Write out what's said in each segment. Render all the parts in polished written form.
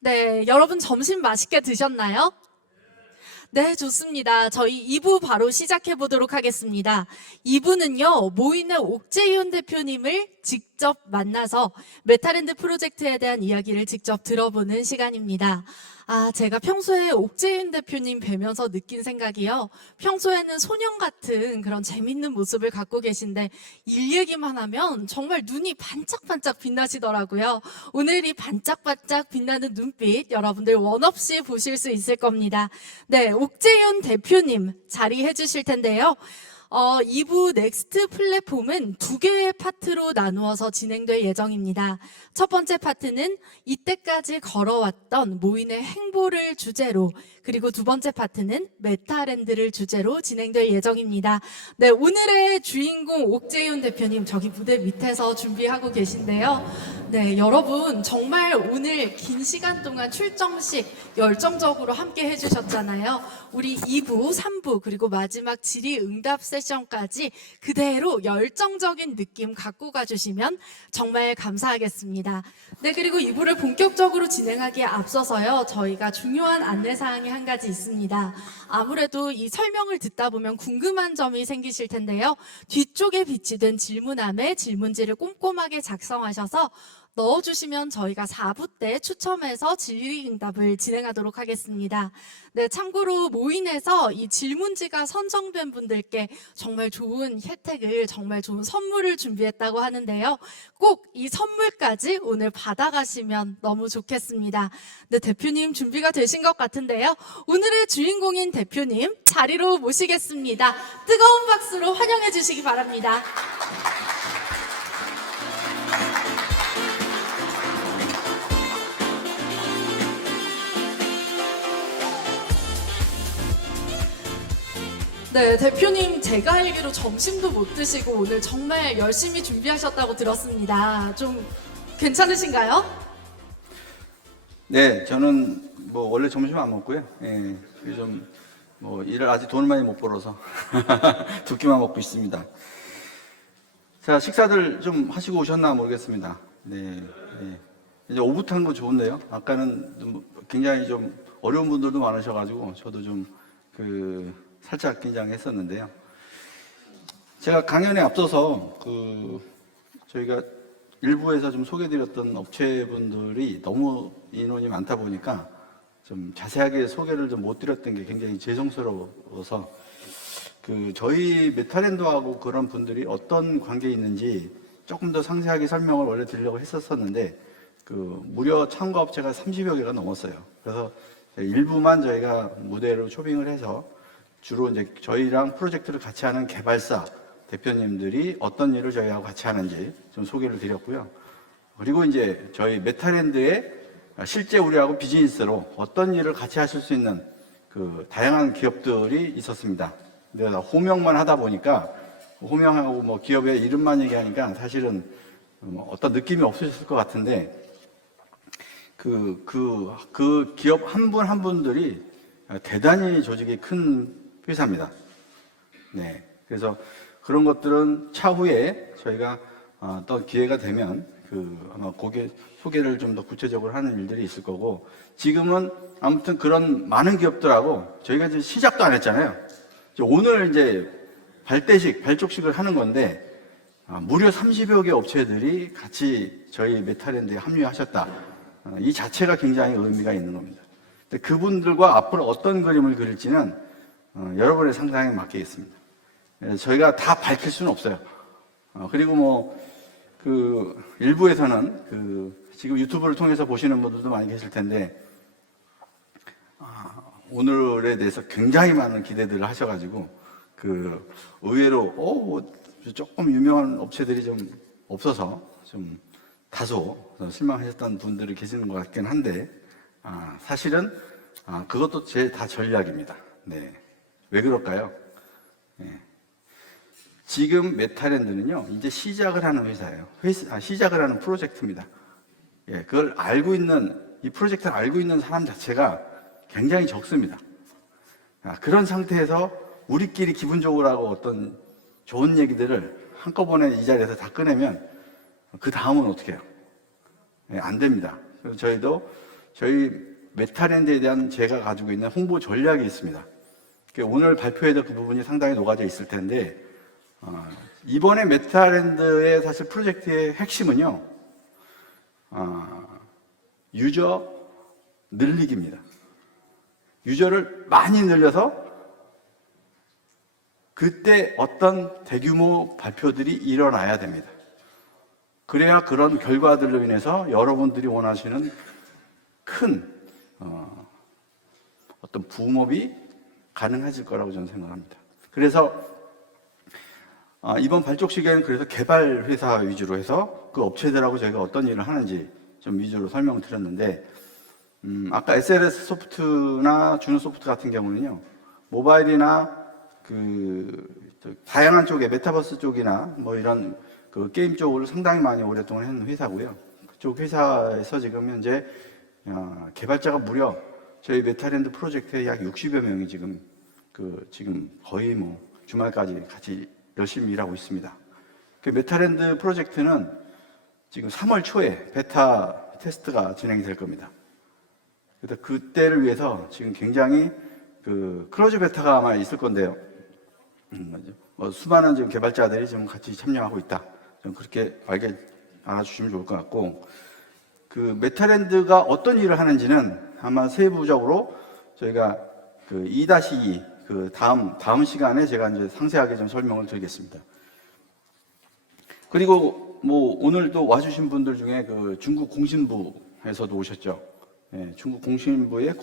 네, 여러분 점심 맛있게 드셨나요? 네, 좋습니다. 저희 2부 바로 시작해 보도록 하겠습니다. 2부는요, 모인의 옥재윤 대표님을 직접 만나서 메타랜드 프로젝트에 대한 이야기를 직접 들어보는 시간입니다. 제가 평소에 옥재윤 대표님 뵈면서 느낀 생각이요. 평소에는 소년 같은 그런 재밌는 모습을 갖고 계신데 일 얘기만 하면 정말 눈이 반짝반짝 빛나시더라고요. 오늘 이 반짝반짝 빛나는 눈빛 여러분들 원없이 보실 수 있을 겁니다. 네, 옥재윤 대표님 자리해 주실 텐데요. 2부 넥스트 플랫폼은 두 개의 파트로 나누어서 진행될 예정입니다. 첫 번째 파트는 이때까지 걸어왔던 모인의 행보를 주제로, 그리고 두 번째 파트는 메타랜드를 주제로 진행될 예정입니다. 네, 오늘의 주인공 옥재윤 대표님 저기 무대 밑에서 준비하고 계신데요. 네, 여러분 정말 오늘 긴 시간 동안 출정식 열정적으로 함께 해주셨잖아요. 우리 2부, 3부 그리고 마지막 질의응답 세션까지 그대로 열정적인 느낌 갖고 가주시면 정말 감사하겠습니다. 네, 그리고 2부를 본격적으로 진행하기에 앞서서요, 저희가 중요한 안내사항이 한 가지 있습니다. 아무래도 이 설명을 듣다 보면 궁금한 점이 생기실 텐데요. 뒤쪽에 비치된 질문함에 질문지를 꼼꼼하게 작성하셔서 넣어주시면 저희가 4부 때 추첨해서 질의응답을 진행하도록 하겠습니다. 네, 참고로 모인에서 이 질문지가 선정된 분들께 정말 좋은 혜택을, 정말 좋은 선물을 준비했다고 하는데요. 꼭 이 선물까지 오늘 받아가시면 너무 좋겠습니다. 네, 대표님 준비가 되신 것 같은데요. 오늘의 주인공인 대표님 자리로 모시겠습니다. 뜨거운 박수로 환영해 주시기 바랍니다. 네, 대표님 제가 알기로 점심도 못 드시고 오늘 정말 열심히 준비하셨다고 들었습니다. 좀 괜찮으신가요? 네, 저는 뭐 원래 점심 안 먹고요. 예, 요즘 뭐 일을 아직 돈을 많이 못 벌어서 두 끼만 먹고 있습니다. 자, 식사들 좀 하시고 오셨나 모르겠습니다. 네, 네. 이제 오붓한 거 좋은데요. 아까는 좀 굉장히 좀 어려운 분들도 많으셔가지고 저도 좀 살짝 긴장했었는데요. 제가 강연에 앞서서 저희가 일부에서 좀 소개드렸던 업체분들이 너무 인원이 많다 보니까 좀 자세하게 소개를 좀 못 드렸던 게 굉장히 죄송스러워서 저희 메타랜드하고 그런 분들이 어떤 관계에 있는지 조금 더 상세하게 설명을 원래 드리려고 했었는데 무려 참가 업체가 30여 개가 넘었어요. 그래서 일부만 저희가 무대로 초빙을 해서 주로 이제 저희랑 프로젝트를 같이 하는 개발사 대표님들이 어떤 일을 저희하고 같이 하는지 좀 소개를 드렸고요. 그리고 이제 저희 메타랜드에 실제 우리하고 비즈니스로 어떤 일을 같이 하실 수 있는 다양한 기업들이 있었습니다. 근데 호명만 하다 보니까 호명하고 뭐 기업의 이름만 얘기하니까 사실은 어떤 느낌이 없으셨을 것 같은데 그 기업 한 분 한 분들이 대단히 조직이 큰 회사입니다. 네. 그래서 그런 것들은 차후에 저희가 또 기회가 되면 아마 소개를 좀 더 구체적으로 하는 일들이 있을 거고, 지금은 아무튼 그런 많은 기업들하고 저희가 이제 시작도 안 했잖아요. 오늘 이제 발족식을 하는 건데, 무려 30여 개 업체들이 같이 저희 메타랜드에 합류하셨다. 이 자체가 굉장히 의미가 있는 겁니다. 그분들과 앞으로 어떤 그림을 그릴지는 여러분의 상상에 맡기겠습니다. 저희가 다 밝힐 수는 없어요. 그리고 일부에서는 지금 유튜브를 통해서 보시는 분들도 많이 계실 텐데, 오늘에 대해서 굉장히 많은 기대들을 하셔가지고, 의외로, 조금 유명한 업체들이 좀 없어서 좀 다소 실망하셨던 분들이 계시는 것 같긴 한데, 사실은, 그것도 제 다 전략입니다. 네. 왜 그럴까요? 네. 지금 메타랜드는요, 이제 시작을 하는 회사예요. 시작을 하는 프로젝트입니다. 예, 그걸 이 프로젝트를 알고 있는 사람 자체가 굉장히 적습니다. 그런 상태에서 우리끼리 기분적으로 하고 어떤 좋은 얘기들을 한꺼번에 이 자리에서 다 꺼내면 그 다음은 어떻게 해요? 예, 안 됩니다. 그래서 저희도 저희 메타랜드에 대한 제가 가지고 있는 홍보 전략이 있습니다. 오늘 발표에도 그 부분이 상당히 녹아져 있을 텐데, 이번에 메타랜드의 사실 프로젝트의 핵심은요, 유저 늘리기입니다. 유저를 많이 늘려서 그때 어떤 대규모 발표들이 일어나야 됩니다. 그래야 그런 결과들로 인해서 여러분들이 원하시는 큰 어떤 붐업이 가능해질 거라고 저는 생각합니다. 그래서 이번 발족식에는 그래서 개발 회사 위주로 해서 그 업체들하고 저희가 어떤 일을 하는지 좀 위주로 설명을 드렸는데, 아까 SLS 소프트나 주는 소프트 같은 경우는요, 모바일이나 다양한 쪽에 메타버스 쪽이나 뭐 이런 그 게임 쪽을 상당히 많이 오랫동안 했는 회사고요. 그쪽 회사에서 지금 현재 개발자가 무려 저희 메타랜드 프로젝트에 약 60여 명이 지금 거의 뭐 주말까지 같이 열심히 일하고 있습니다. 그 메타랜드 프로젝트는 지금 3월 초에 베타 테스트가 진행이 될 겁니다. 그래서 그때를 위해서 지금 굉장히 클로즈 베타가 아마 있을 건데요. 수많은 지금 개발자들이 지금 같이 참여하고 있다. 좀 그렇게 알아주시면 좋을 것 같고, 그 메타랜드가 어떤 일을 하는지는 아마 세부적으로 저희가 2-2 다음 시간에 제가 이제 상세하게 좀 설명을 드리겠습니다. 그리고 뭐 오늘도 와주신 분들 중에 중국 공신부에서도 오셨죠. 네, 중국 공신부의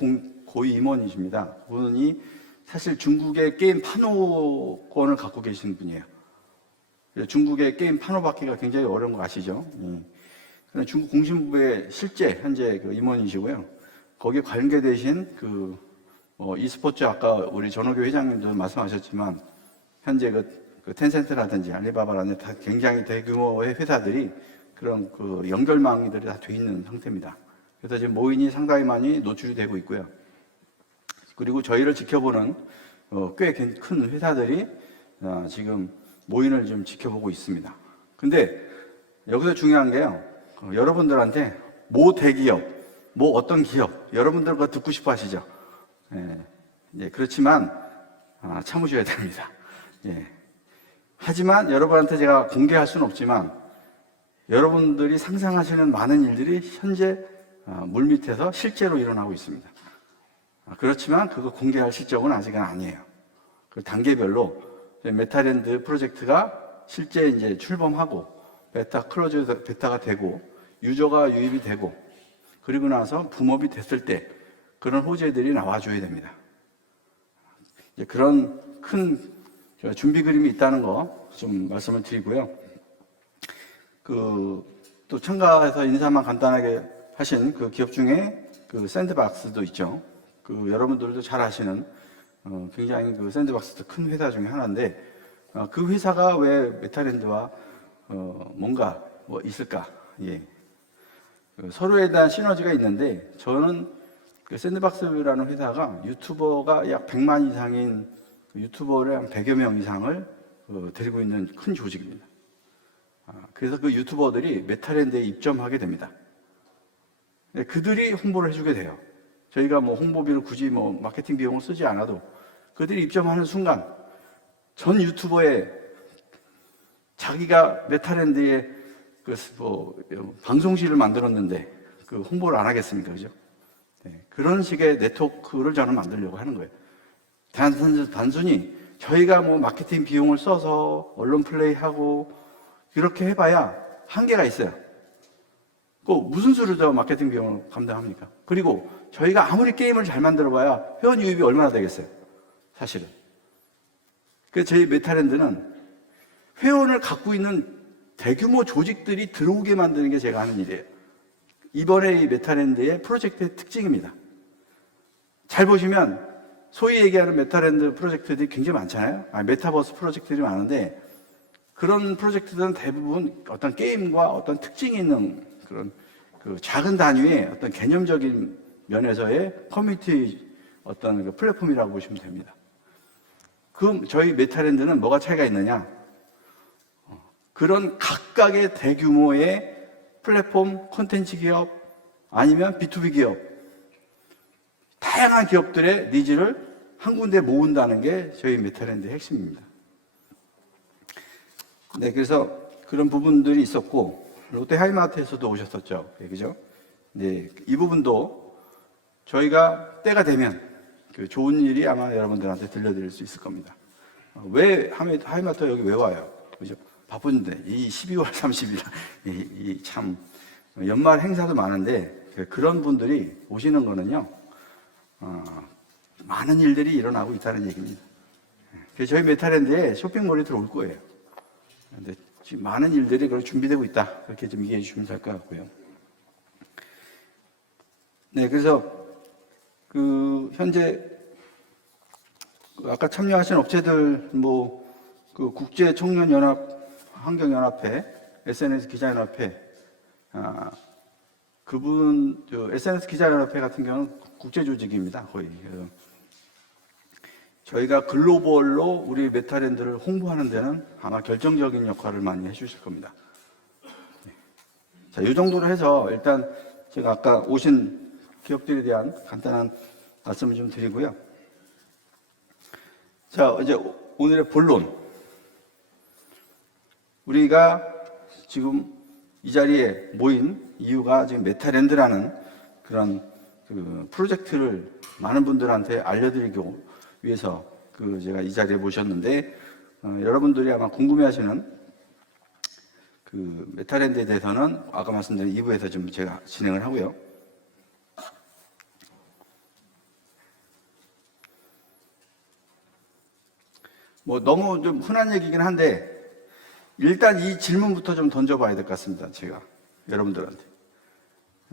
고위 임원이십니다. 그분이 사실 중국의 게임 판호권을 갖고 계신 분이에요. 중국의 게임 판호 받기가 굉장히 어려운 거 아시죠? 예. 중국 공신부의 실제 현재 임원이시고요. 거기에 관계되신 e스포츠 아까 우리 전호교 회장님도 말씀하셨지만 현재 텐센트라든지 알리바바라든지 다 굉장히 대규모의 회사들이 그런 연결망들이 다 돼 있는 상태입니다. 그래서 지금 모인이 상당히 많이 노출이 되고 있고요. 그리고 저희를 지켜보는 꽤 큰 회사들이 지금 모인을 좀 지켜보고 있습니다. 근데 여기서 중요한 게요, 여러분들한테 모 대기업, 뭐 어떤 기업, 여러분들 그거 듣고 싶어 하시죠? 예, 그렇지만 참으셔야 됩니다. 예. 하지만 여러분한테 제가 공개할 수는 없지만 여러분들이 상상하시는 많은 일들이 현재 물밑에서 실제로 일어나고 있습니다. 그렇지만 그거 공개할 시점은 아직은 아니에요. 그 단계별로 메타랜드 프로젝트가 실제 이제 출범하고 클로즈 베타가 되고 유저가 유입이 되고 그리고 나서 붐업이 됐을 때 그런 호재들이 나와줘야 됩니다. 이제 그런 큰 준비 그림이 있다는 거 좀 말씀을 드리고요. 또 참가해서 인사만 간단하게 하신 그 기업 중에 샌드박스도 있죠. 여러분들도 잘 아시는 굉장히 샌드박스도 큰 회사 중에 하나인데 그 회사가 왜 메타랜드와 뭔가 뭐 있을까? 예. 서로에 대한 시너지가 있는데 저는 샌드박스라는 회사가 유튜버가 약 100만 이상인 유튜버를 한 100여 명 이상을 데리고 있는 큰 조직입니다. 그래서 그 유튜버들이 메타랜드에 입점하게 됩니다. 그들이 홍보를 해주게 돼요. 저희가 뭐 홍보비를 굳이 뭐 마케팅 비용을 쓰지 않아도 그들이 입점하는 순간 전 유튜버의 자기가 메타랜드에 방송실을 만들었는데 홍보를 안 하겠습니까? 그죠? 네, 그런 식의 네트워크를 저는 만들려고 하는 거예요. 단순히 저희가 뭐 마케팅 비용을 써서 언론 플레이하고 이렇게 해봐야 한계가 있어요. 무슨 수로 저 마케팅 비용을 감당합니까? 그리고 저희가 아무리 게임을 잘 만들어봐야 회원 유입이 얼마나 되겠어요? 사실은. 그래서 저희 메타랜드는 회원을 갖고 있는 대규모 조직들이 들어오게 만드는 게 제가 하는 일이에요. 이번에 이 메타랜드의 프로젝트의 특징입니다. 잘 보시면 소위 얘기하는 메타랜드 프로젝트들이 굉장히 많잖아요. 메타버스 프로젝트들이 많은데 그런 프로젝트들은 대부분 어떤 게임과 어떤 특징이 있는 그런 작은 단위의 어떤 개념적인 면에서의 커뮤니티 어떤 플랫폼이라고 보시면 됩니다. 그럼 저희 메타랜드는 뭐가 차이가 있느냐? 그런 각각의 대규모의 플랫폼 콘텐츠 기업 아니면 B2B 기업 다양한 기업들의 니즈를 한 군데 모은다는 게 저희 메타랜드의 핵심입니다. 네, 그래서 그런 부분들이 있었고, 롯데 하이마트에서도 오셨었죠. 그죠? 네, 이 부분도 저희가 때가 되면 그 좋은 일이 아마 여러분들한테 들려드릴 수 있을 겁니다. 왜 하이마트 여기 왜 와요? 그죠? 바쁜데, 이 12월 30일, 이 참, 연말 행사도 많은데, 그런 분들이 오시는 거는요, 많은 일들이 일어나고 있다는 얘기입니다. 그래서 저희 메타랜드에 쇼핑몰이 들어올 거예요. 근데 지금 많은 일들이 준비되고 있다. 그렇게 좀 이해해 주시면 될 것 같고요. 네, 그래서 현재 아까 참여하신 업체들 국제 청년 연합 환경연합회, SNS 기자연합회, SNS 기자연합회 같은 경우는 국제 조직입니다. 거의. 저희가 글로벌로 우리 메타랜드를 홍보하는 데는 아마 결정적인 역할을 많이 해주실 겁니다. 자, 이 정도로 해서 일단 제가 아까 오신 기업들에 대한 간단한 말씀을 좀 드리고요. 자, 이제 오늘의 본론. 우리가 지금 이 자리에 모인 이유가 지금 메타랜드라는 그런 프로젝트를 많은 분들한테 알려드리기 위해서 제가 이 자리에 모셨는데, 여러분들이 아마 궁금해하시는 메타랜드에 대해서는 아까 말씀드린 2부에서 좀 제가 진행을 하고요. 너무 좀 흔한 얘기긴 한데, 일단 이 질문부터 좀 던져봐야 될 것 같습니다. 제가 여러분들한테.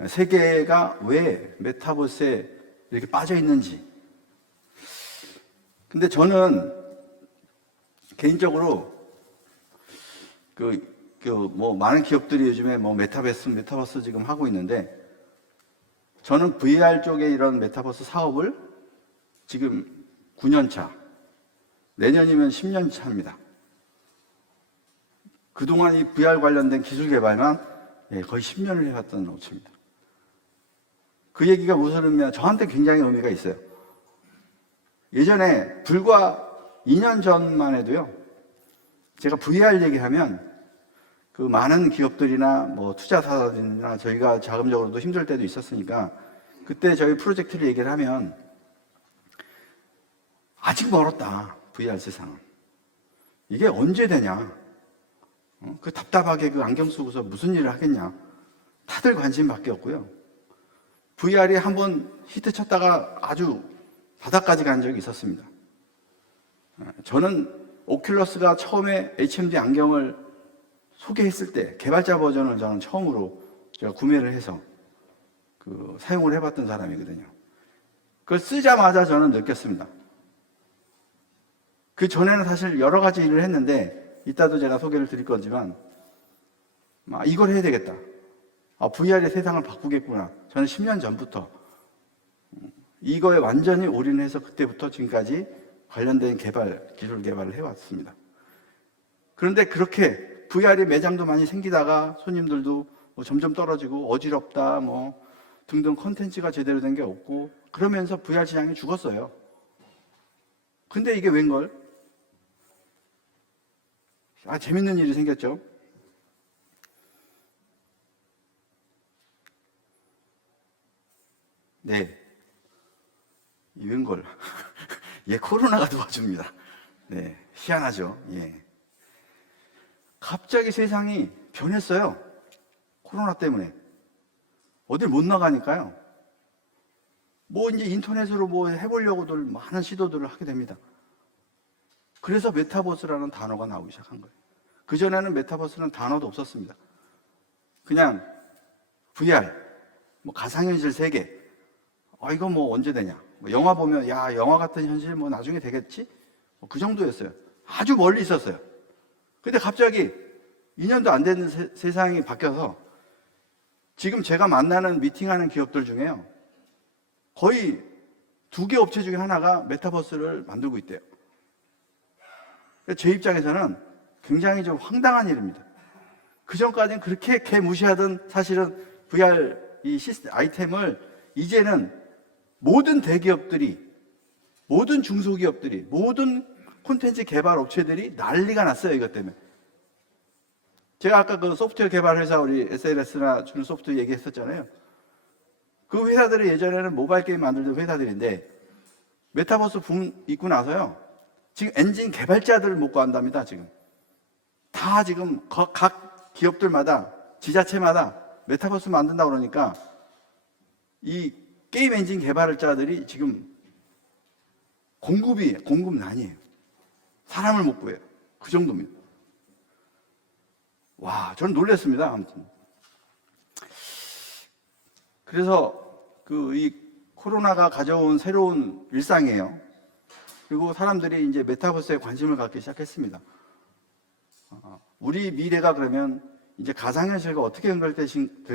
세계가 왜 메타버스에 이렇게 빠져 있는지. 근데 저는 개인적으로 많은 기업들이 요즘에 메타버스 지금 하고 있는데, 저는 VR 쪽에 이런 메타버스 사업을 지금 9년 차, 내년이면 10년 차입니다. 그동안 이 VR 관련된 기술 개발만 거의 10년을 해왔던 업체입니다. 그 얘기가 무슨 의미냐? 저한테 굉장히 의미가 있어요. 예전에 불과 2년 전만 해도요, 제가 VR 얘기하면 많은 기업들이나 투자사들이나 저희가 자금적으로도 힘들 때도 있었으니까, 그때 저희 프로젝트를 얘기를 하면 아직 멀었다, VR 세상은. 이게 언제 되냐? 답답하게 안경 쓰고서 무슨 일을 하겠냐? 다들 관심밖에 없고요. VR이 한번 히트 쳤다가 아주 바닥까지 간 적이 있었습니다. 저는 오큘러스가 처음에 HMD 안경을 소개했을 때 개발자 버전을 저는 처음으로 제가 구매를 해서 사용을 해봤던 사람이거든요. 그걸 쓰자마자 저는 느꼈습니다. 그 전에는 사실 여러 가지 일을 했는데, 이따도 제가 소개를 드릴 거지만, 이걸 해야 되겠다. VR의 세상을 바꾸겠구나. 저는 10년 전부터 이거에 완전히 올인해서 그때부터 지금까지 관련된 기술 개발을 해왔습니다. 그런데 그렇게 VR의 매장도 많이 생기다가 손님들도 점점 떨어지고 어지럽다 등등 콘텐츠가 제대로 된 게 없고, 그러면서 VR 시장이 죽었어요. 근데 이게 웬걸? 재밌는 일이 생겼죠. 네. 이 웬걸? 코로나가 도와줍니다. 네. 희한하죠. 예. 갑자기 세상이 변했어요. 코로나 때문에. 어딜 못 나가니까요. 이제 인터넷으로 해보려고들 많은 시도들을 하게 됩니다. 그래서 메타버스라는 단어가 나오기 시작한 거예요. 그전에는 메타버스는 단어도 없었습니다. 그냥 VR, 가상현실 세계. 이거 언제 되냐. 영화 보면, 영화 같은 현실 나중에 되겠지? 그 정도였어요. 아주 멀리 있었어요. 근데 갑자기 2년도 안 되는 세상이 바뀌어서 지금 제가 만나는 미팅하는 기업들 중에요, 거의 2개 업체 중에 하나가 메타버스를 만들고 있대요. 제 입장에서는 굉장히 좀 황당한 일입니다. 그 전까지는 그렇게 무시하던 사실은 VR 이 아이템을 이제는 모든 대기업들이, 모든 중소기업들이, 모든 콘텐츠 개발 업체들이 난리가 났어요, 이것 때문에. 제가 아까 그 소프트웨어 개발 회사, 우리 SLS나 주는 소프트웨어 얘기했었잖아요. 그 회사들이 예전에는 모바일 게임 만들던 회사들인데, 메타버스 붐 있고 나서요, 지금 엔진 개발자들을 못 구한답니다, 지금. 다 지금 각 기업들마다, 지자체마다 메타버스 만든다 그러니까, 이 게임 엔진 개발자들이 지금 공급난이에요. 사람을 못 구해요. 그 정도입니다. 와, 저는 놀랐습니다. 아무튼. 그래서 이 코로나가 가져온 새로운 일상이에요. 그리고 사람들이 이제 메타버스에 관심을 갖기 시작했습니다. 우리 미래가 그러면 이제 가상현실과 어떻게 연결될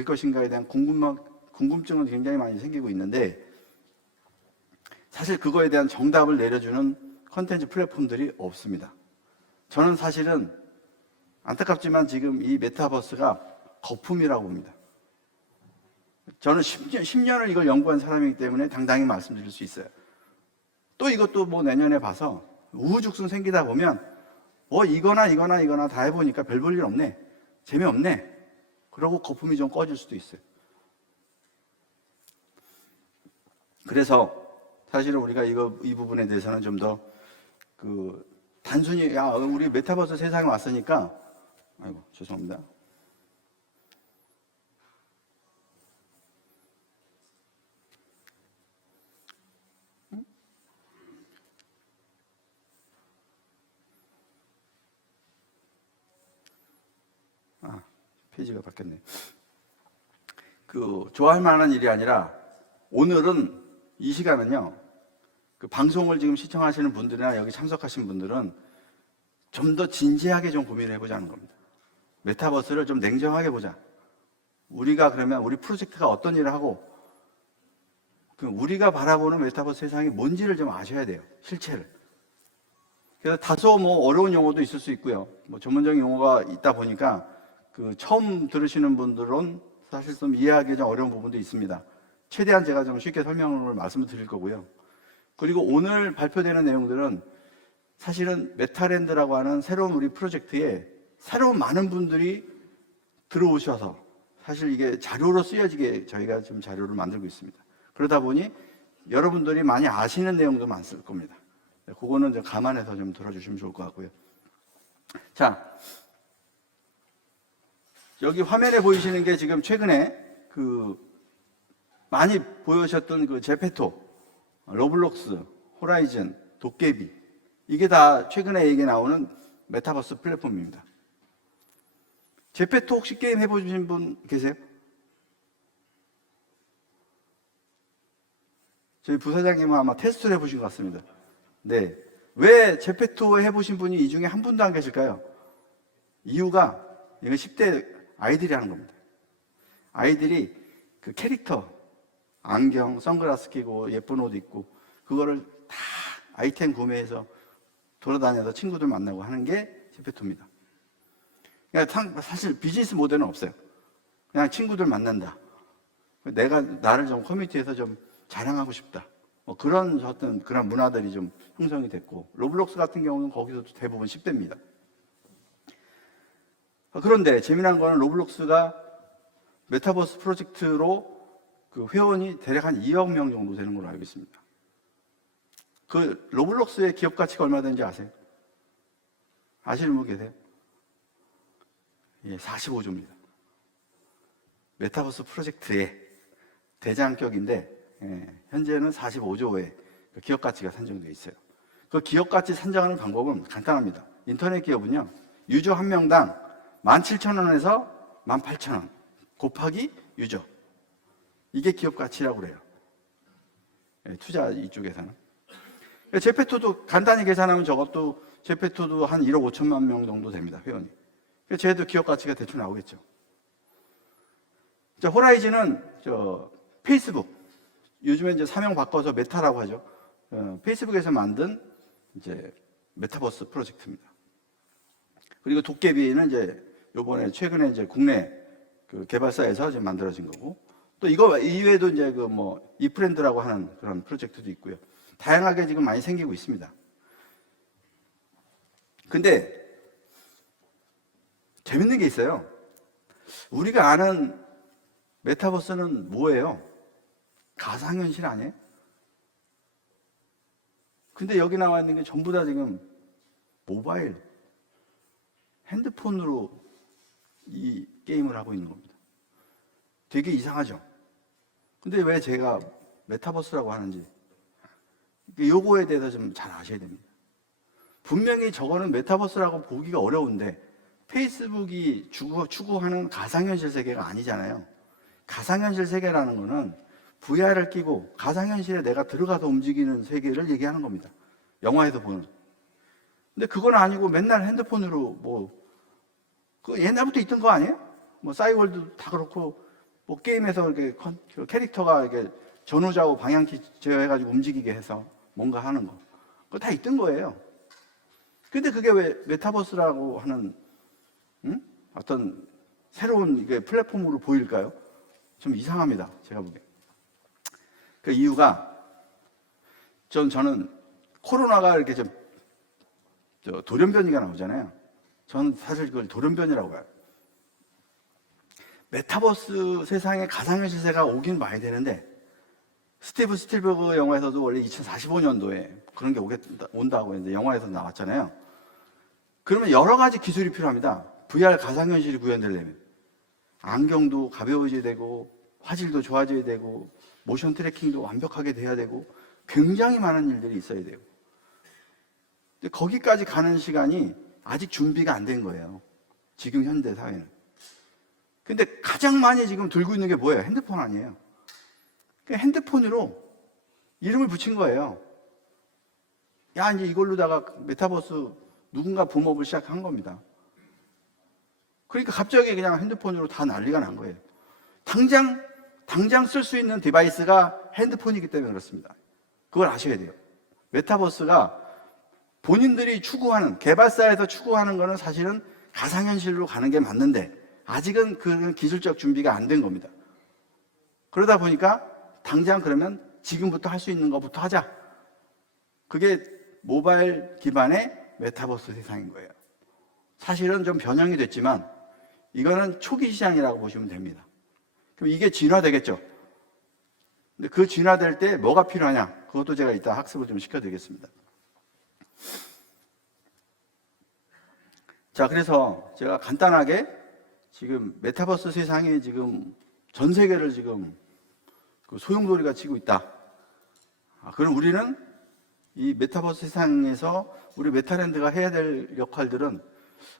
것인가에 대한 궁금증은 굉장히 많이 생기고 있는데, 사실 그거에 대한 정답을 내려주는 컨텐츠 플랫폼들이 없습니다. 저는 사실은 안타깝지만 지금 이 메타버스가 거품이라고 봅니다. 저는 10년을 이걸 연구한 사람이기 때문에 당당히 말씀드릴 수 있어요. 또 이것도 뭐 내년에 봐서 우후죽순 생기다 보면 이거나 다 해보니까 별 볼 일 없네, 재미없네, 그러고 거품이 좀 꺼질 수도 있어요. 그래서 사실은 우리가 이 부분에 대해서는 좀 더 단순히 우리 메타버스 세상에 왔으니까, 아이고 죄송합니다. 페이지가 바뀌었네. 좋아할 만한 일이 아니라, 오늘은 이 시간은요, 방송을 지금 시청하시는 분들이나 여기 참석하신 분들은 좀 더 진지하게 좀 고민을 해보자는 겁니다. 메타버스를 좀 냉정하게 보자. 우리가 그러면 우리 프로젝트가 어떤 일을 하고, 우리가 바라보는 메타버스 세상이 뭔지를 좀 아셔야 돼요, 실체를. 그래서 다소 어려운 용어도 있을 수 있고요. 전문적인 용어가 있다 보니까 처음 들으시는 분들은 사실 좀 이해하기 좀 어려운 부분도 있습니다. 최대한 제가 좀 쉽게 설명을 말씀을 드릴 거고요. 그리고 오늘 발표되는 내용들은 사실은 메타랜드라고 하는 새로운 우리 프로젝트에 새로운 많은 분들이 들어오셔서 사실 이게 자료로 쓰여지게 저희가 지금 자료를 만들고 있습니다. 그러다 보니 여러분들이 많이 아시는 내용도 많을 겁니다. 그거는 좀 감안해서 좀 들어주시면 좋을 것 같고요. 자, 여기 화면에 보이시는 게 지금 최근에 많이 보여주셨던 제페토, 로블록스, 호라이즌, 도깨비, 이게 다 최근에 얘기 나오는 메타버스 플랫폼입니다. 제페토 혹시 게임 해보신 분 계세요? 저희 부사장님은 아마 테스트를 해보신 것 같습니다. 네. 왜 제페토 해보신 분이 이 중에 한 분도 안 계실까요? 이유가, 이거 10대 아이들이 하는 겁니다. 아이들이 캐릭터, 안경, 선글라스 끼고 예쁜 옷 입고 그거를 다 아이템 구매해서 돌아다녀서 친구들 만나고 하는 게 제페토입니다. 그러니까 사실 비즈니스 모델은 없어요. 그냥 친구들 만난다. 나를 좀 커뮤니티에서 좀 자랑하고 싶다. 그런 문화들이 좀 형성이 됐고, 로블록스 같은 경우는 거기서도 대부분 10대입니다. 그런데 재미난 거는 로블록스가 메타버스 프로젝트로 회원이 대략 한 2억 명 정도 되는 걸로 알고 있습니다. 로블록스의 기업 가치가 얼마 되는지 아세요? 아시는 분 계세요? 예, 45조입니다. 메타버스 프로젝트의 대장격인데, 현재는 45조의 기업 가치가 산정되어 있어요. 그 기업 가치 산정하는 방법은 간단합니다. 인터넷 기업은요, 유저 한 명당 17,000원에서 18,000원 곱하기 유저. 이게 기업 가치라고 그래요. 투자 이쪽에서는. 제페토도 간단히 계산하면 저것도 제페토도 한 1억 5천만 명 정도 됩니다, 회원이. 쟤도 기업 가치가 대충 나오겠죠. 자, 호라이즌은 페이스북. 요즘에 이제 사명 바꿔서 메타라고 하죠. 페이스북에서 만든 이제 메타버스 프로젝트입니다. 그리고 도깨비는 이제 요번에 최근에 이제 국내 개발사에서 지금 만들어진 거고, 또 이거 이외에도 이제 그 뭐 이프렌드라고 하는 그런 프로젝트도 있고요. 다양하게 지금 많이 생기고 있습니다. 근데 재밌는 게 있어요. 우리가 아는 메타버스는 뭐예요? 가상현실 아니에요? 근데 여기 나와 있는 게 전부 다 지금 모바일, 핸드폰으로 이 게임을 하고 있는 겁니다. 되게 이상하죠? 근데 왜 제가 메타버스라고 하는지 요거에 대해서 좀 잘 아셔야 됩니다. 분명히 저거는 메타버스라고 보기가 어려운데 페이스북이 추구하는 가상현실 세계가 아니잖아요. 가상현실 세계라는 거는 VR을 끼고 가상현실에 내가 들어가서 움직이는 세계를 얘기하는 겁니다. 영화에서 보는. 근데 그건 아니고 맨날 핸드폰으로 그 옛날부터 있던 거 아니에요? 뭐 싸이월드 다 그렇고 뭐 게임에서 이렇게 캐릭터가 이렇게 전후좌우 방향키 제어해가지고 움직이게 해서 뭔가 하는 거. 그거 다 있던 거예요. 근데 그게 왜 메타버스라고 하는 어떤 새로운 이게 플랫폼으로 보일까요? 좀 이상합니다. 제가 보기에. 그 이유가 저는 코로나가 이렇게 좀 돌연변이가 나오잖아요. 저는 사실 그걸 돌연변이라고 봐요. 메타버스 세상에 가상현실 세계가 오긴 많이 되는데 스티브 스필버그 영화에서도 원래 2045년도에 그런 게 온다고 이제 영화에서 나왔잖아요. 그러면 여러 가지 기술이 필요합니다. VR 가상현실이 구현되려면 안경도 가벼워져야 되고 화질도 좋아져야 되고 모션 트래킹도 완벽하게 돼야 되고 굉장히 많은 일들이 있어야 돼요. 근데 거기까지 가는 시간이 아직 준비가 안 된 거예요. 지금 현대 사회는. 근데 가장 많이 지금 들고 있는 게 뭐예요? 핸드폰 아니에요. 핸드폰으로 이름을 붙인 거예요. 야, 이제 이걸로다가 메타버스 누군가 붐업을 시작한 겁니다. 그러니까 갑자기 그냥 핸드폰으로 다 난리가 난 거예요. 당장 쓸 수 있는 디바이스가 핸드폰이기 때문에 그렇습니다. 그걸 아셔야 돼요. 메타버스가 본인들이 추구하는, 개발사에서 추구하는 거는 사실은 가상현실로 가는 게 맞는데 아직은 그런 기술적 준비가 안 된 겁니다. 그러다 보니까 당장 그러면 지금부터 할 수 있는 것부터 하자. 그게 모바일 기반의 메타버스 세상인 거예요. 사실은 좀 변형이 됐지만 이거는 초기 시장이라고 보시면 됩니다. 그럼 이게 진화되겠죠. 근데 그 진화될 때 뭐가 필요하냐? 그것도 제가 이따 학습을 좀 시켜드리겠습니다. 자, 그래서 제가 간단하게 지금 메타버스 세상이 지금 전 세계를 지금 그 소용돌이가 치고 있다. 그럼 우리는 이 메타버스 세상에서 우리 메타랜드가 해야 될 역할들은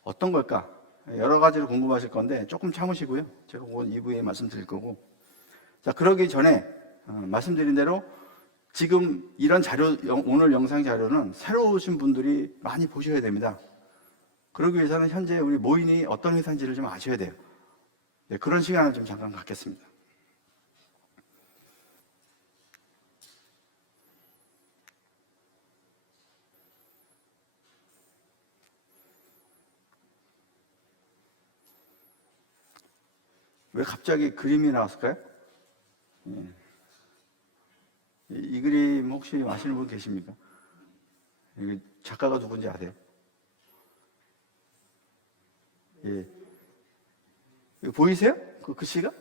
어떤 걸까? 여러 가지로 궁금하실 건데 조금 참으시고요. 제가 그건 2부에 말씀드릴 거고. 자, 그러기 전에 말씀드린 대로 지금 이런 자료, 오늘 영상 자료는 새로 오신 분들이 많이 보셔야 됩니다. 그러기 위해서는 현재 우리 모인이 어떤 회사인지를 좀 아셔야 돼요. 네, 그런 시간을 좀 잠깐 갖겠습니다. 왜 갑자기 그림이 나왔을까요? 예. 이 그림 혹시 아시는 분 계십니까? 이게 작가가 누군지 아세요? 예. 이거 보이세요? 그 글씨가?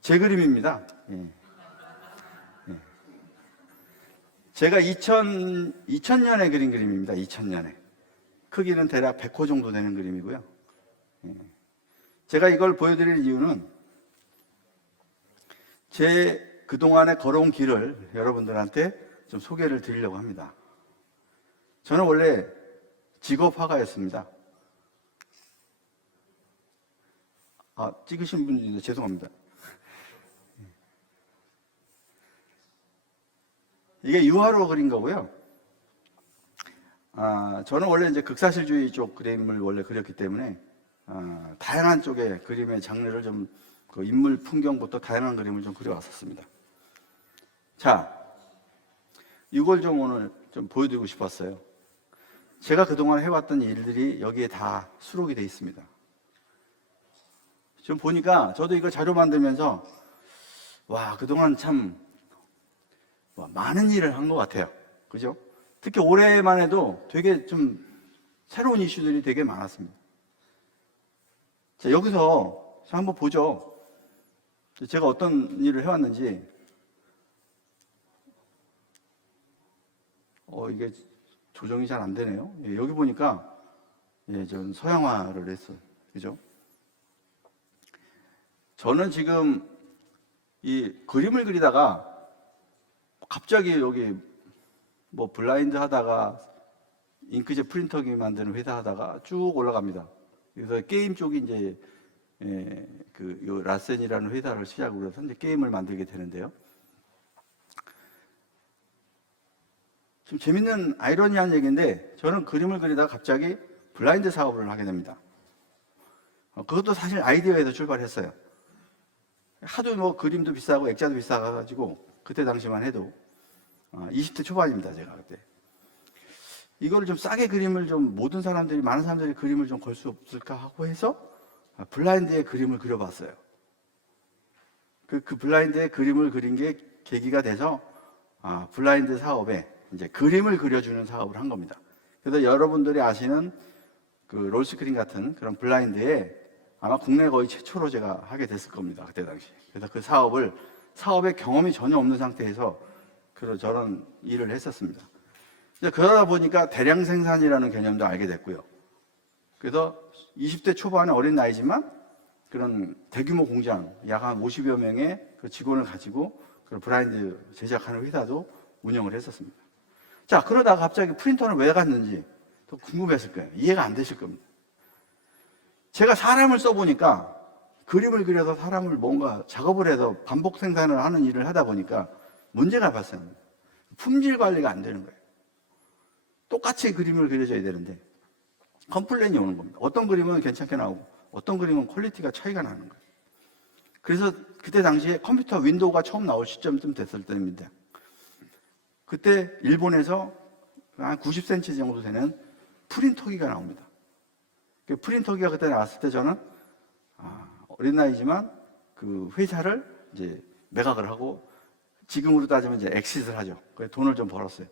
제 그림입니다. 예. 예. 제가 2000년에 그린 그림입니다. 2000년에. 크기는 대략 100호 정도 되는 그림이고요. 예. 제가 이걸 보여드릴 이유는 제 그동안에 걸어온 길을 여러분들한테 좀 소개를 드리려고 합니다. 저는 원래 직업 화가였습니다. 찍으신 분인데 죄송합니다. 이게 유화로 그린 거고요. 저는 원래 이제 극사실주의 쪽 그림을 원래 그렸기 때문에 다양한 쪽의 그림의 장르를 좀 그 인물 풍경부터 다양한 그림을 좀 그려왔었습니다. 자, 이걸 좀 오늘 좀 보여드리고 싶었어요. 제가 그동안 해왔던 일들이 여기에 다 수록이 되어 있습니다. 좀 보니까 저도 이거 자료 만들면서 와, 그동안 참 많은 일을 한 것 같아요. 그죠? 특히 올해만 해도 되게 좀 새로운 이슈들이 되게 많았습니다. 자, 여기서 한번 보죠. 제가 어떤 일을 해왔는지. 이게 조정이 잘 안 되네요. 예, 여기 보니까 전 서양화를 했어요. 그죠? 저는 지금 이 그림을 그리다가 갑자기 여기 뭐 블라인드 하다가 잉크젯 프린터기 만드는 회사 하다가 쭉 올라갑니다. 그래서 게임 쪽이 이제 요 라센이라는 회사를 시작으로 해서 이제 게임을 만들게 되는데요. 좀 재밌는 아이러니한 얘기인데 저는 그림을 그리다가 갑자기 블라인드 사업을 하게 됩니다. 그것도 사실 아이디어에서 출발했어요. 하도 뭐 그림도 비싸고 액자도 비싸가지고 그때 당시만 해도 20대 초반입니다. 제가 그때 이거를 좀 싸게 그림을 좀 모든 사람들이 많은 사람들이 그림을 좀 걸 수 없을까 하고 해서 블라인드에 그림을 그려봤어요. 그 블라인드에 그림을 그린 게 계기가 돼서 블라인드 사업에 이제 그림을 그려주는 사업을 한 겁니다. 그래서 여러분들이 아시는 그 롤스크린 같은 그런 블라인드에 아마 국내 거의 최초로 제가 하게 됐을 겁니다. 그때 당시. 그래서 그 사업의 경험이 전혀 없는 상태에서 저런 일을 했었습니다. 그러다 보니까 대량 생산이라는 개념도 알게 됐고요. 그래서 20대 초반의 어린 나이지만 그런 대규모 공장, 약 한 50여 명의 그 직원을 가지고 그 블라인드 제작하는 회사도 운영을 했었습니다. 자, 그러다가 갑자기 프린터는 왜 갔는지 또 궁금했을 거예요. 이해가 안 되실 겁니다. 제가 사람을 써보니까 그림을 그려서 사람을 뭔가 작업을 해서 반복 생산을 하는 일을 하다 보니까 문제가 발생합니다. 품질 관리가 안 되는 거예요. 똑같이 그림을 그려줘야 되는데 컴플레인이 오는 겁니다. 어떤 그림은 괜찮게 나오고 어떤 그림은 퀄리티가 차이가 나는 거예요. 그래서 그때 당시에 컴퓨터 윈도우가 처음 나올 시점쯤 됐을 때입니다. 그때 일본에서 한 90cm 정도 되는 프린터기가 나옵니다. 그 프린터기가 그때 나왔을 때 저는 어린 나이지만 그 회사를 이제 매각을 하고 지금으로 따지면 이제 엑시트를 하죠. 그래서 돈을 좀 벌었어요.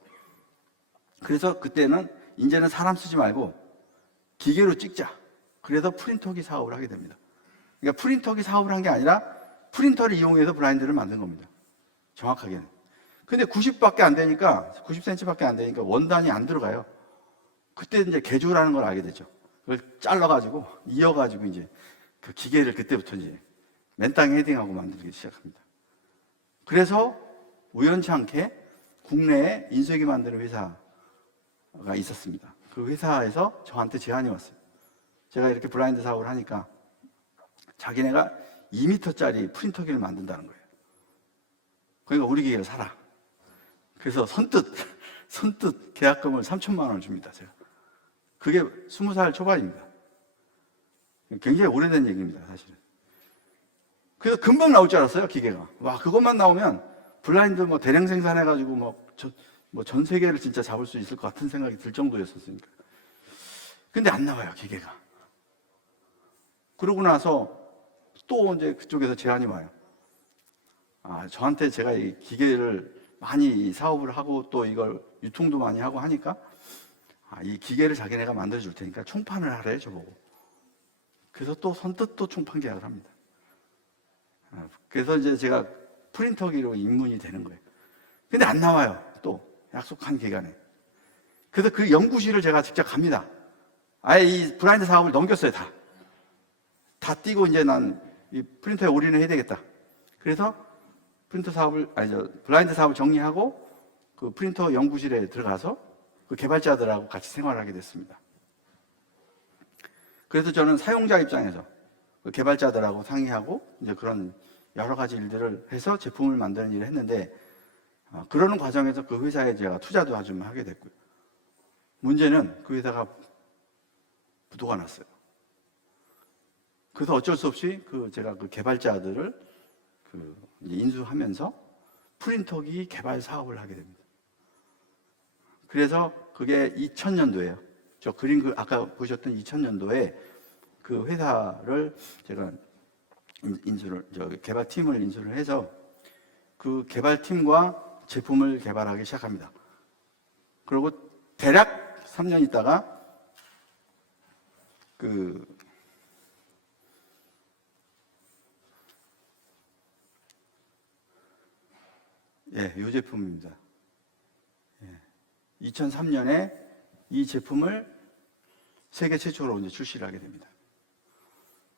그래서 그때는 이제는 사람 쓰지 말고 기계로 찍자. 그래서 프린터기 사업을 하게 됩니다. 그러니까 프린터기 사업을 한 게 아니라 프린터를 이용해서 블라인드를 만든 겁니다. 정확하게는. 근데 90밖에 안 되니까 90cm밖에 안 되니까 원단이 안 들어가요. 그때 이제 개조라는 걸 알게 됐죠. 그걸 잘라가지고 이어가지고 이제 그 기계를 그때부터 이제 맨땅에 헤딩하고 만들기 시작합니다. 그래서 우연치 않게 국내에 인쇄기 만드는 회사가 있었습니다. 그 회사에서 저한테 제안이 왔어요. 제가 이렇게 블라인드 사업을 하니까 자기네가 2m짜리 프린터기를 만든다는 거예요. 그러니까 우리 기계를 사라. 그래서 선뜻 계약금을 3천만 원을 줍니다. 제가. 그게 20살 초반입니다. 굉장히 오래된 얘기입니다, 사실은. 그래서 금방 나올 줄 알았어요, 기계가. 와, 그것만 나오면 블라인드 뭐 대량 생산해가지고 전 세계를 진짜 잡을 수 있을 것 같은 생각이 들 정도였었으니까. 근데 안 나와요, 기계가. 그러고 나서 또 이제 그쪽에서 제안이 와요. 저한테 제가 이 기계를 많이 사업을 하고 또 이걸 유통도 많이 하고 하니까 이 기계를 자기네가 만들어 줄 테니까 총판을 하래, 저보고. 그래서 또 선뜻 또 총판 계약을 합니다. 그래서 이제 제가 프린터기로 입문이 되는 거예요. 근데 안 나와요, 또 약속한 기간에. 그래서 그 연구실을 제가 직접 갑니다. 아예 이 블라인드 사업을 넘겼어요, 다 띄고 이제 난 이 프린터에 올인을 해야 되겠다. 그래서 블라인드 사업을 정리하고 그 프린터 연구실에 들어가서 그 개발자들하고 같이 생활을 하게 됐습니다. 그래서 저는 사용자 입장에서 그 개발자들하고 상의하고 이제 그런 여러 가지 일들을 해서 제품을 만드는 일을 했는데 그러는 과정에서 그 회사에 제가 투자도 좀 하게 됐고요. 문제는 그 회사가 부도가 났어요. 그래서 어쩔 수 없이 제가 그 개발자들을 이제 인수하면서 프린터기 개발 사업을 하게 됩니다. 그래서 그게 2000년도예요. 저 그림 아까 보셨던 2000년도에 그 회사를 제가 개발팀을 인수를 해서 그 개발팀과 제품을 개발하기 시작합니다. 그리고 대략 3년 있다가 이 제품입니다. 2003년에 이 제품을 세계 최초로 이제 출시를 하게 됩니다.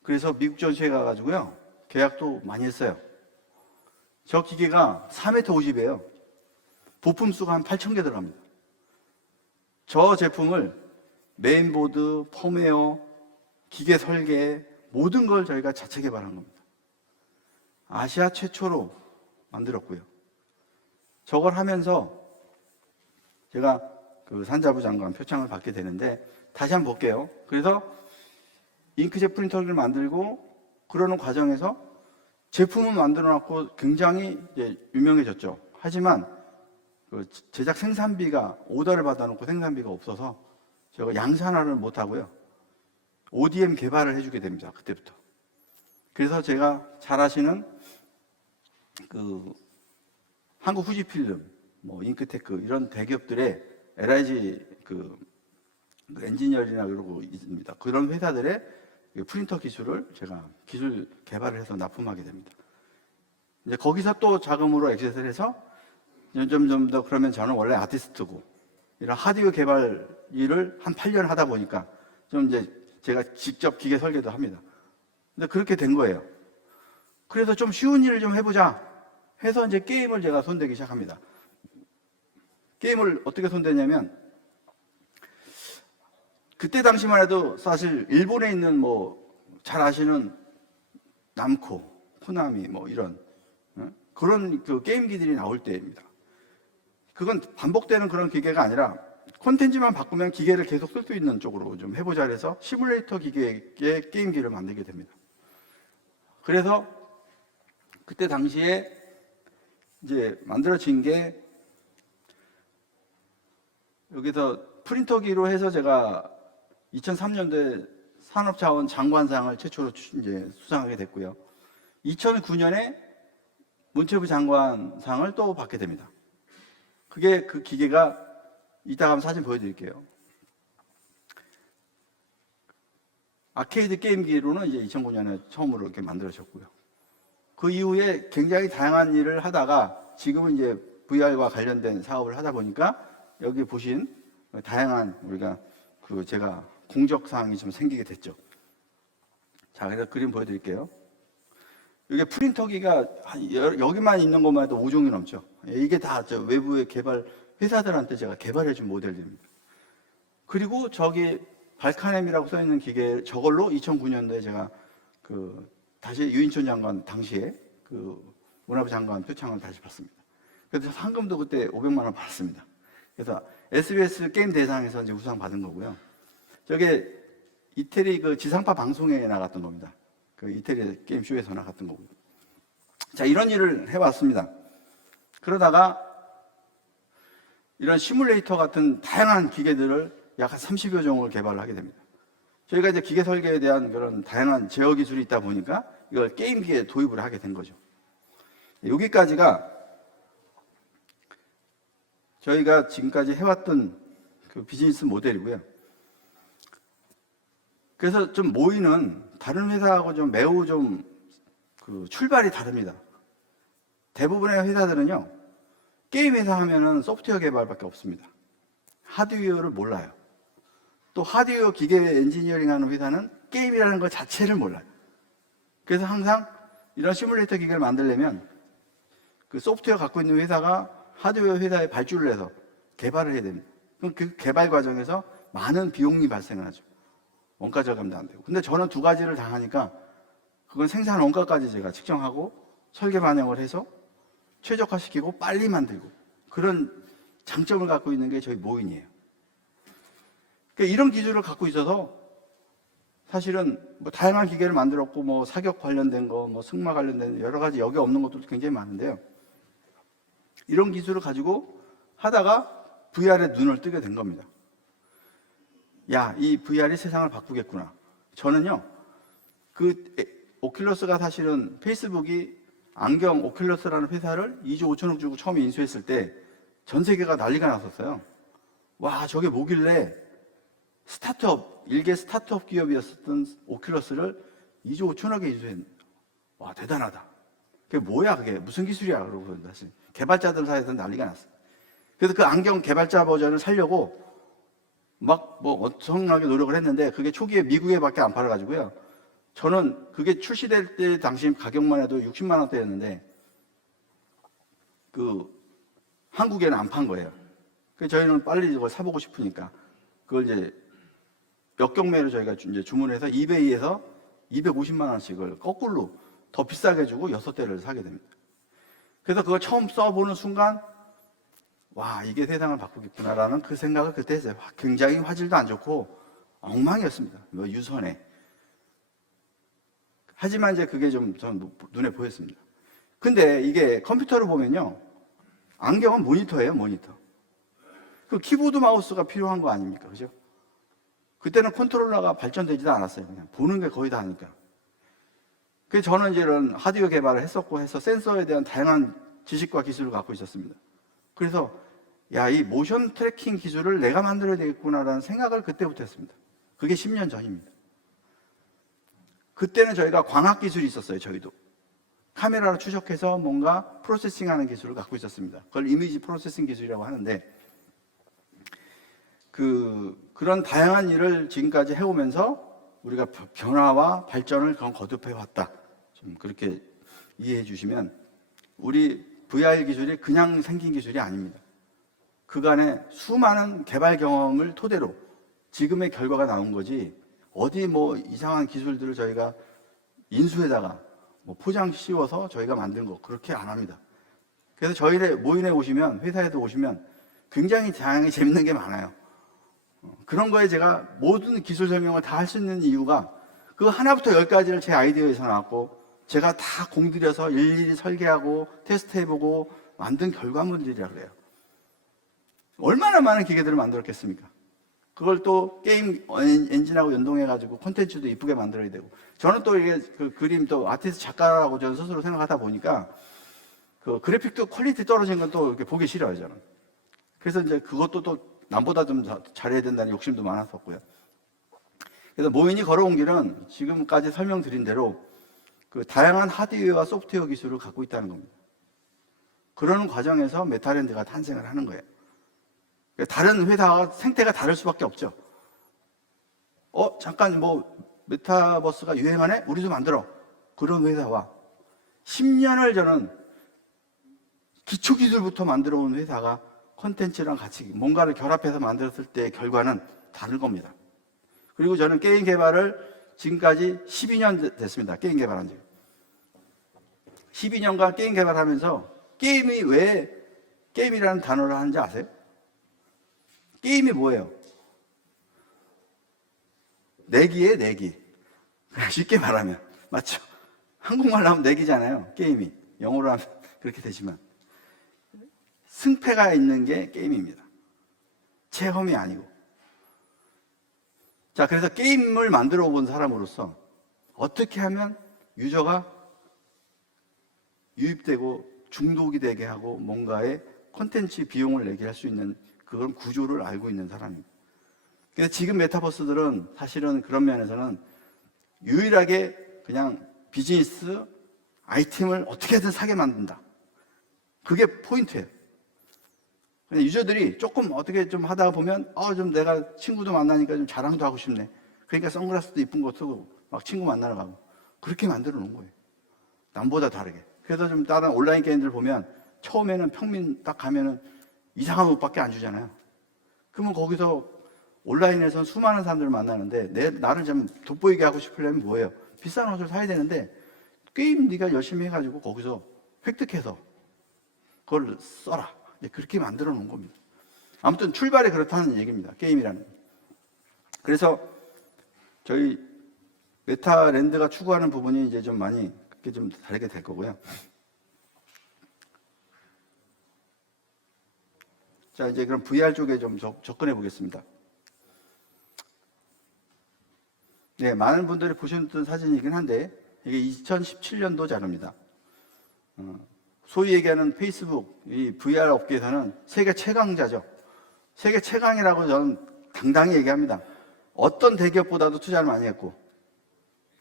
그래서 미국 전시회 가가지고요, 계약도 많이 했어요. 저 기계가 4m 50이에요. 부품 수가 한 8,000개 들어갑니다. 저 제품을 메인보드, 펌웨어, 기계 설계, 모든 걸 저희가 자체 개발한 겁니다. 아시아 최초로 만들었고요. 저걸 하면서 제가 그 산자부 장관 표창을 받게 되는데, 다시 한번 볼게요. 그래서 잉크젯 프린터를 만들고 그러는 과정에서 제품은 만들어놨고 굉장히 이제 유명해졌죠. 하지만 그 제작 생산비가, 오더를 받아놓고 생산비가 없어서 제가 양산화를 못하고요, ODM 개발을 해주게 됩니다. 그때부터. 그래서 제가 잘 아시는 그 한국 후지필름, 뭐 잉크테크 이런 대기업들의 LIG 그 엔지니어링이나 그러고 있습니다. 그런 회사들의 프린터 기술을 제가 기술 개발을 해서 납품하게 됩니다. 이제 거기서 또 자금으로 엑셋을 해서 점점 더, 그러면 저는 원래 아티스트고 이런 하드웨어 개발 일을 한 8년 하다 보니까 좀 이제 제가 직접 기계 설계도 합니다. 근데 그렇게 된 거예요. 그래서 좀 쉬운 일을 좀 해보자 해서 이제 게임을 제가 손대기 시작합니다. 게임을 어떻게 손대냐면, 그때 당시만 해도 사실 일본에 있는 뭐 잘 아시는 남코, 코나미 뭐 이런 그런 그 게임기들이 나올 때입니다. 그건 반복되는 그런 기계가 아니라 콘텐츠만 바꾸면 기계를 계속 쓸 수 있는 쪽으로 좀 해보자 해서 시뮬레이터 기계의 게임기를 만들게 됩니다. 그래서 그때 당시에 이제 만들어진 게, 여기서 프린터기로 해서 제가 2003년도에 산업자원 장관상을 최초로 이제 수상하게 됐고요. 2009년에 문체부 장관상을 또 받게 됩니다. 그게 그 기계가, 이따가 한번 사진 보여드릴게요. 아케이드 게임기로는 이제 2009년에 처음으로 이렇게 만들어졌고요. 그 이후에 굉장히 다양한 일을 하다가 지금은 이제 VR과 관련된 사업을 하다 보니까 여기 보신 다양한 우리가 제가 공적 사항이 좀 생기게 됐죠. 자, 그래서 그림 보여드릴게요. 이게 프린터기가 여기만 있는 것만 해도 5종이 넘죠. 이게 다 저 외부의 개발 회사들한테 제가 개발해준 모델들입니다. 그리고 저기 발카넴이라고 써 있는 기계, 저걸로 2009년도에 제가 다시 유인촌 장관 당시에 문화부 장관 표창을 다시 받습니다. 그래서 상금도 그때 500만 원 받았습니다. 그래서 SBS 게임 대상에서 이제 우상 받은 거고요. 저게 이태리 그 지상파 방송에 나갔던 겁니다. 그 이태리 게임 쇼에서 나갔던 거고요. 자, 이런 일을 해왔습니다. 그러다가 이런 시뮬레이터 같은 다양한 기계들을 약 한 30여 종을 개발을 하게 됩니다. 저희가 이제 기계 설계에 대한 그런 다양한 제어 기술이 있다 보니까 이걸 게임기에 도입을 하게 된 거죠. 여기까지가 저희가 지금까지 해왔던 그 비즈니스 모델이고요. 그래서 좀 모이는 다른 회사하고 좀 매우 좀 출발이 다릅니다. 대부분의 회사들은요, 게임 회사 하면은 소프트웨어 개발밖에 없습니다. 하드웨어를 몰라요. 또 하드웨어 기계 엔지니어링 하는 회사는 게임이라는 것 자체를 몰라요. 그래서 항상 이런 시뮬레이터 기계를 만들려면 그 소프트웨어 갖고 있는 회사가 하드웨어 회사에 발주를 해서 개발을 해야 됩니다. 그럼 그 개발 과정에서 많은 비용이 발생을 하죠. 원가 절감도 안 되고. 근데 저는 두 가지를 다 하니까 그건 생산 원가까지 제가 측정하고 설계 반영을 해서 최적화시키고 빨리 만들고, 그런 장점을 갖고 있는 게 저희 모인이에요. 그러니까 이런 기술을 갖고 있어서 사실은 뭐 다양한 기계를 만들었고, 뭐 사격 관련된 거, 뭐 승마 관련된 여러 가지 여기 없는 것들도 굉장히 많은데요. 이런 기술을 가지고 하다가 VR에 눈을 뜨게 된 겁니다. 야, 이 VR이 세상을 바꾸겠구나. 저는요, 오큘러스가 사실은 페이스북이 안경 오큘러스라는 회사를 2조 5천억 주고 처음에 인수했을 때 전 세계가 난리가 났었어요. 와, 저게 뭐길래 스타트업, 일개 스타트업 기업이었던 오큘러스를 2조 5천억에 인수했. 와, 대단하다. 그게 뭐야, 그게 무슨 기술이야? 그러고 사실 개발자들 사이에서 난리가 났어요. 그래서 그 안경 개발자 버전을 살려고 막 뭐 엄청나게 노력을 했는데 그게 초기에 미국에밖에 안 팔아가지고요. 저는 그게 출시될 때 당시 가격만 해도 60만 원대였는데 그 한국에는 안 판 거예요. 그래서 저희는 빨리 이걸 사보고 싶으니까 그걸 이제 몇 경매로 저희가 이제 주문해서 이베이에서 250만 원씩을 거꾸로 더 비싸게 주고 6대를 사게 됩니다. 그래서 그걸 처음 써보는 순간 와, 이게 세상을 바꾸겠구나라는 그 생각을 그때 했어요. 굉장히 화질도 안 좋고 엉망이었습니다. 뭐 유선에. 하지만 이제 그게 좀 전 눈에 보였습니다. 근데 이게 컴퓨터를 보면요, 안경은 모니터예요, 모니터. 그 키보드 마우스가 필요한 거 아닙니까? 그죠? 그때는 컨트롤러가 발전되지도 않았어요. 그냥 보는 게 거의 다 하니까. 그래서 저는 이제 이런 하드웨어 개발을 했었고 해서 센서에 대한 다양한 지식과 기술을 갖고 있었습니다. 그래서 야, 이 모션 트래킹 기술을 내가 만들어야 되겠구나라는 생각을 그때부터 했습니다. 그게 10년 전입니다. 그때는 저희가 광학 기술이 있었어요, 저희도. 카메라로 추적해서 뭔가 프로세싱하는 기술을 갖고 있었습니다. 그걸 이미지 프로세싱 기술이라고 하는데 그런 다양한 일을 지금까지 해오면서 우리가 변화와 발전을 거듭해 왔다. 좀 그렇게 이해해 주시면 우리 VR 기술이 그냥 생긴 기술이 아닙니다. 그간의 수많은 개발 경험을 토대로 지금의 결과가 나온 거지 어디 뭐 이상한 기술들을 저희가 인수에다가 뭐 포장 씌워서 저희가 만든 거 그렇게 안 합니다. 그래서 저희 모임에 오시면, 회사에도 오시면 굉장히 다양하게 재밌는 게 많아요. 그런 거에 제가 모든 기술 설명을 다 할 수 있는 이유가 그 하나부터 10가지를 제 아이디어에서 나왔고 제가 다 공들여서 일일이 설계하고 테스트해보고 만든 결과물들이라 그래요. 얼마나 많은 기계들을 만들었겠습니까? 그걸 또 게임 엔진하고 연동해가지고 콘텐츠도 이쁘게 만들어야 되고 저는 또 이게 그 그림 또 아티스트 작가라고 저는 스스로 생각하다 보니까 그 그래픽도 퀄리티 떨어진 건 또 이렇게 보기 싫어요, 저는. 그래서 이제 그것도 또 남보다 좀 잘해야 된다는 욕심도 많았었고요. 그래서 모인이 걸어온 길은 지금까지 설명드린 대로 그 다양한 하드웨어와 소프트웨어 기술을 갖고 있다는 겁니다. 그러는 과정에서 메타랜드가 탄생을 하는 거예요. 다른 회사와 생태가 다를 수밖에 없죠. 잠깐 뭐 메타버스가 유행하네? 우리도 만들어. 그런 회사와 10년을 저는 기초기술부터 만들어 온 회사가 콘텐츠랑 같이 뭔가를 결합해서 만들었을 때의 결과는 다를 겁니다. 그리고 저는 게임 개발을 지금까지 12년 됐습니다. 게임 개발한 지. 12년간 게임 개발하면서 게임이 왜 게임이라는 단어를 하는지 아세요? 게임이 뭐예요? 내기에 내기. 쉽게 말하면. 맞죠? 한국말로 하면 내기잖아요. 게임이. 영어로 하면 그렇게 되지만. 승패가 있는 게 게임입니다. 체험이 아니고. 자, 그래서 게임을 만들어 본 사람으로서 어떻게 하면 유저가 유입되고 중독이 되게 하고 뭔가의 콘텐츠 비용을 내게 할 수 있는 그런 구조를 알고 있는 사람입니다. 근데 지금 메타버스들은 사실은 그런 면에서는 유일하게 그냥 비즈니스 아이템을 어떻게든 사게 만든다. 그게 포인트예요. 근데 유저들이 조금 어떻게 좀 하다 보면 좀 내가 친구도 만나니까 좀 자랑도 하고 싶네. 그러니까 선글라스도 이쁜 거 쓰고 막 친구 만나러 가고 그렇게 만들어 놓은 거예요. 남보다 다르게. 그래서 좀 다른 온라인 게임들 보면 처음에는 평민 딱 가면은 이상한 옷밖에 안 주잖아요. 그러면 거기서 온라인에서 수많은 사람들을 만나는데 나를 좀 돋보이게 하고 싶으려면 뭐예요? 비싼 옷을 사야 되는데 게임 네가 열심히 해가지고 거기서 획득해서 그걸 써라. 그렇게 만들어 놓은 겁니다. 아무튼 출발이 그렇다는 얘기입니다. 게임이라는. 그래서 저희 메타랜드가 추구하는 부분이 이제 좀 많이 그렇게 좀 다르게 될 거고요. 자, 이제 그럼 VR 쪽에 좀 접근해 보겠습니다. 네, 많은 분들이 보셨던 사진이긴 한데 이게 2017년도 자료입니다. 소위 얘기하는 페이스북, 이 VR 업계에서는 세계 최강자죠. 세계 최강이라고 저는 당당히 얘기합니다. 어떤 대기업보다도 투자를 많이 했고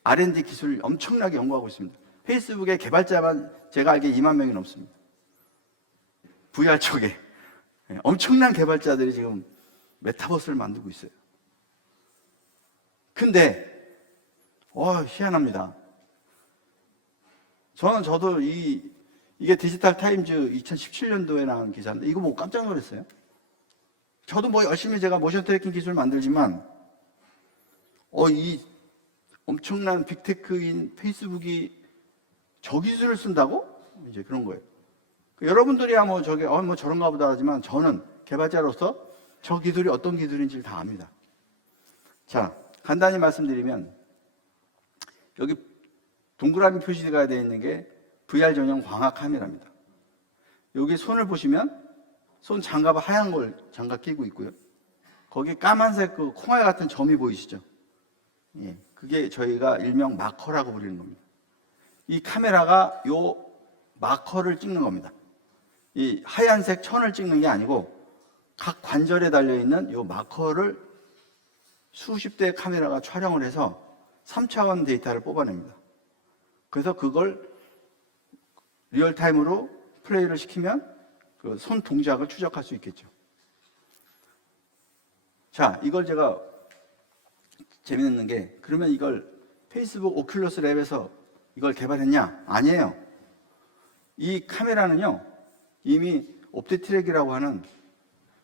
R&D 기술을 엄청나게 연구하고 있습니다. 페이스북의 개발자만 제가 알기에 2만 명이 넘습니다. VR 쪽에 엄청난 개발자들이 지금 메타버스를 만들고 있어요. 근데 희한합니다. 저도 이게 디지털 타임즈 2017년도에 나온 기사인데 이거 보고 깜짝 놀랐어요. 저도 열심히 제가 모션 트래킹 기술 만들지만 이 엄청난 빅테크인 페이스북이 저 기술을 쓴다고? 이제 그런 거예요. 여러분들이야 저런가 보다 하지만 저는 개발자로서 저 기술이 어떤 기술인지를 다 압니다. 자, 간단히 말씀드리면 여기 동그라미 표시가 되어 있는 게 VR 전용 광학 카메라입니다. 여기 손을 보시면 손 장갑을 하얀 걸 장갑 끼고 있고요. 거기 까만색 그 콩알 같은 점이 보이시죠? 예, 그게 저희가 일명 마커라고 부르는 겁니다. 이 카메라가 요 마커를 찍는 겁니다. 이 하얀색 천을 찍는 게 아니고 각 관절에 달려있는 요 마커를 수십 대의 카메라가 촬영을 해서 3차원 데이터를 뽑아냅니다. 그래서 그걸 리얼타임으로 플레이를 시키면 그 손 동작을 추적할 수 있겠죠. 자, 이걸 제가 재밌는 게 그러면 이걸 페이스북 오큘러스 랩에서 이걸 개발했냐? 아니에요. 이 카메라는요 이미 옵티트랙이라고 하는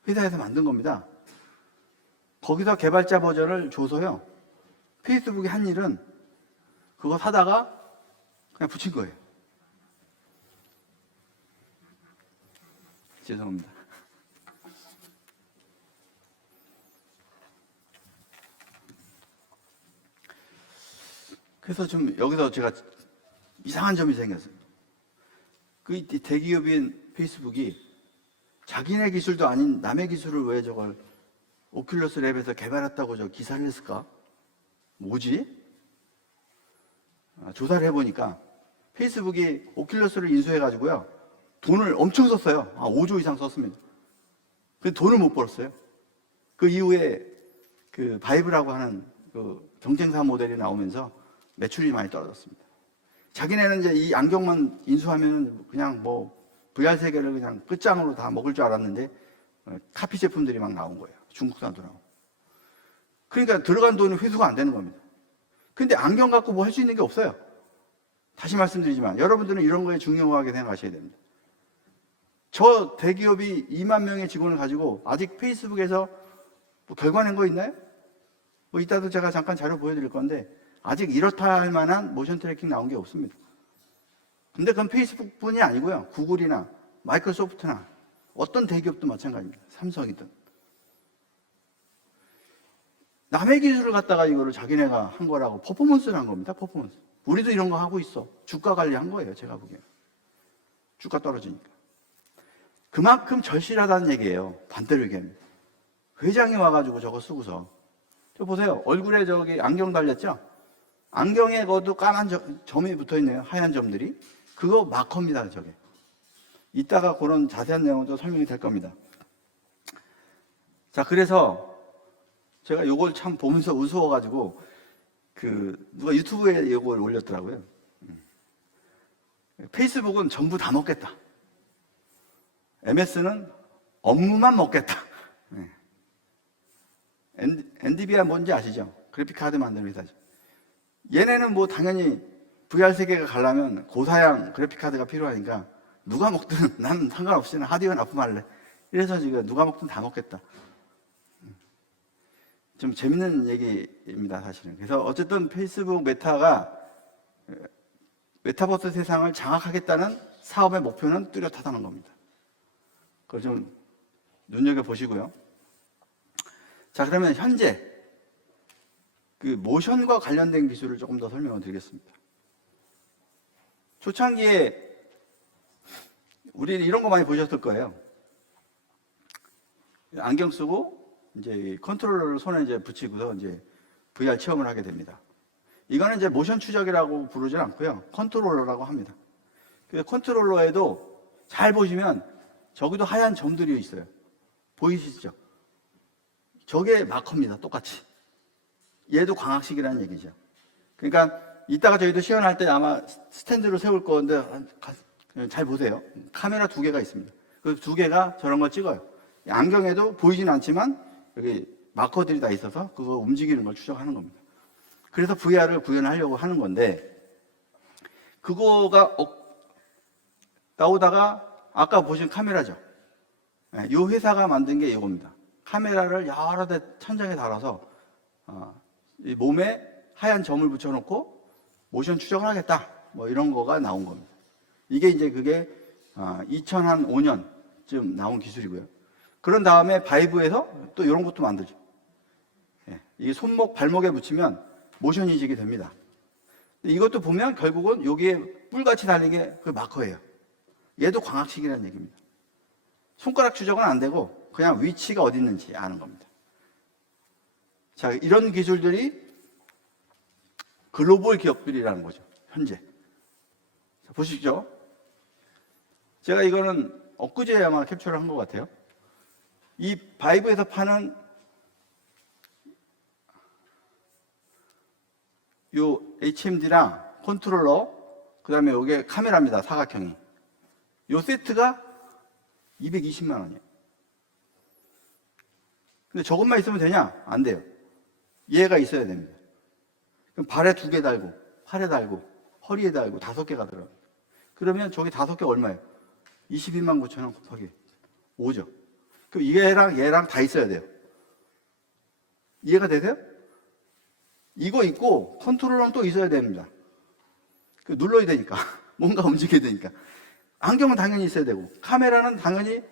회사에서 만든 겁니다. 거기서 개발자 버전을 줘서요 페이스북이 한 일은 그거 사다가 그냥 붙인 거예요. 죄송합니다. 그래서 좀 여기서 제가 이상한 점이 생겼어요. 그 대기업인 페이스북이 자기네 기술도 아닌 남의 기술을 왜 저걸 오큘러스 랩에서 개발했다고 저 기사를 냈을까? 뭐지? 조사를 해보니까 페이스북이 오큘러스를 인수해가지고요 돈을 엄청 썼어요. 5조 이상 썼습니다. 근데 돈을 못 벌었어요. 그 이후에 그 바이브라고 하는 그 경쟁사 모델이 나오면서 매출이 많이 떨어졌습니다. 자기네는 이제 이 안경만 인수하면 그냥 VR 세계를 그냥 끝장으로 다 먹을 줄 알았는데 카피 제품들이 막 나온 거예요. 중국산도 나오고. 그러니까 들어간 돈이 회수가 안 되는 겁니다. 근데 안경 갖고 뭐 할 수 있는 게 없어요. 다시 말씀드리지만 여러분들은 이런 거에 중요하게 생각하셔야 됩니다. 저 대기업이 2만 명의 직원을 가지고 아직 페이스북에서 결과 낸 거 있나요? 이따도 제가 잠깐 자료 보여드릴 건데 아직 이렇다 할 만한 모션 트래킹 나온 게 없습니다. 근데 그건 페이스북뿐이 아니고요. 구글이나 마이크로소프트나 어떤 대기업도 마찬가지입니다. 삼성이든. 남의 기술을 갖다가 이거를 자기네가 한 거라고 퍼포먼스를 한 겁니다. 퍼포먼스. 우리도 이런 거 하고 있어. 주가 관리한 거예요. 제가 보기엔. 주가 떨어지니까. 그만큼 절실하다는 얘기예요. 반대로 얘기합니다. 회장이 와가지고 저거 쓰고서. 저 보세요. 얼굴에 저기 안경 달렸죠? 안경에 그것도 까만 점이 붙어 있네요. 하얀 점들이. 그거 마커입니다. 저게. 이따가 그런 자세한 내용도 설명이 될 겁니다. 자, 그래서 제가 요걸 참 보면서 우스워가지고 누가 유튜브에 요걸 올렸더라고요. 페이스북은 전부 다 먹겠다. MS는 업무만 먹겠다. 엔디비아 뭔지 아시죠? 그래픽카드 만드는 회사죠. 얘네는 당연히 VR 세계가 가려면 고사양 그래픽카드가 필요하니까 누가 먹든 난 상관없이 하드웨어 납품할래. 이래서 지금 누가 먹든 다 먹겠다. 좀 재밌는 얘기입니다, 사실은. 그래서 어쨌든 페이스북 메타가 메타버스 세상을 장악하겠다는 사업의 목표는 뚜렷하다는 겁니다. 그걸 좀 눈여겨보시고요. 자, 그러면 현재 그 모션과 관련된 기술을 조금 더 설명을 드리겠습니다. 초창기에 우리 이런 거 많이 보셨을 거예요. 안경 쓰고 이제 컨트롤러를 손에 이제 붙이고서 이제 VR 체험을 하게 됩니다. 이거는 이제 모션 추적이라고 부르진 않고요. 컨트롤러라고 합니다. 그 컨트롤러에도 잘 보시면 저기도 하얀 점들이 있어요. 보이시죠? 저게 마커입니다. 똑같이. 얘도 광학식이라는 얘기죠. 그러니까 이따가 저희도 시연할 때 아마 스탠드로 세울 건데 잘 보세요. 카메라 두 개가 있습니다. 그 두 개가 저런 걸 찍어요. 안경에도 보이진 않지만 여기 마커들이 다 있어서 그거 움직이는 걸 추적하는 겁니다. 그래서 VR을 구현하려고 하는 건데 그거가 나오다가 아까 보신 카메라죠. 이 회사가 만든 게 이겁니다. 카메라를 여러 대 천장에 달아서 이 몸에 하얀 점을 붙여놓고 모션 추적을 하겠다. 뭐 이런 거가 나온 겁니다. 이게 이제 그게 2005년쯤 나온 기술이고요. 그런 다음에 바이브에서 또 이런 것도 만들죠. 이게 손목, 발목에 붙이면 모션 인식이 됩니다. 이것도 보면 결국은 여기에 뿔같이 달린 게 그 마커예요. 얘도 광학식이라는 얘기입니다. 손가락 추적은 안 되고 그냥 위치가 어디 있는지 아는 겁니다. 자, 이런 기술들이 글로벌 기업들이라는 거죠. 현재. 자, 보시죠. 제가 이거는 엊그제 아마 캡처를 한 것 같아요. 이 바이브에서 파는 요 HMD랑 컨트롤러, 그 다음에 이게 카메라입니다. 사각형이. 요 세트가 220만 원이에요. 근데 저것만 있으면 되냐? 안 돼요. 얘가 있어야 됩니다. 그럼 발에 2개 달고, 팔에 달고, 허리에 달고 5개가 들어갑니다. 그러면 저기 5개 얼마예요? 22만 9천 원 곱하기 5죠. 그럼 얘랑 다 있어야 돼요. 이해가 되세요? 이거 있고 컨트롤러는 또 있어야 됩니다. 눌러야 되니까. 뭔가 움직여야 되니까. 안경은 당연히 있어야 되고 카메라는 당연히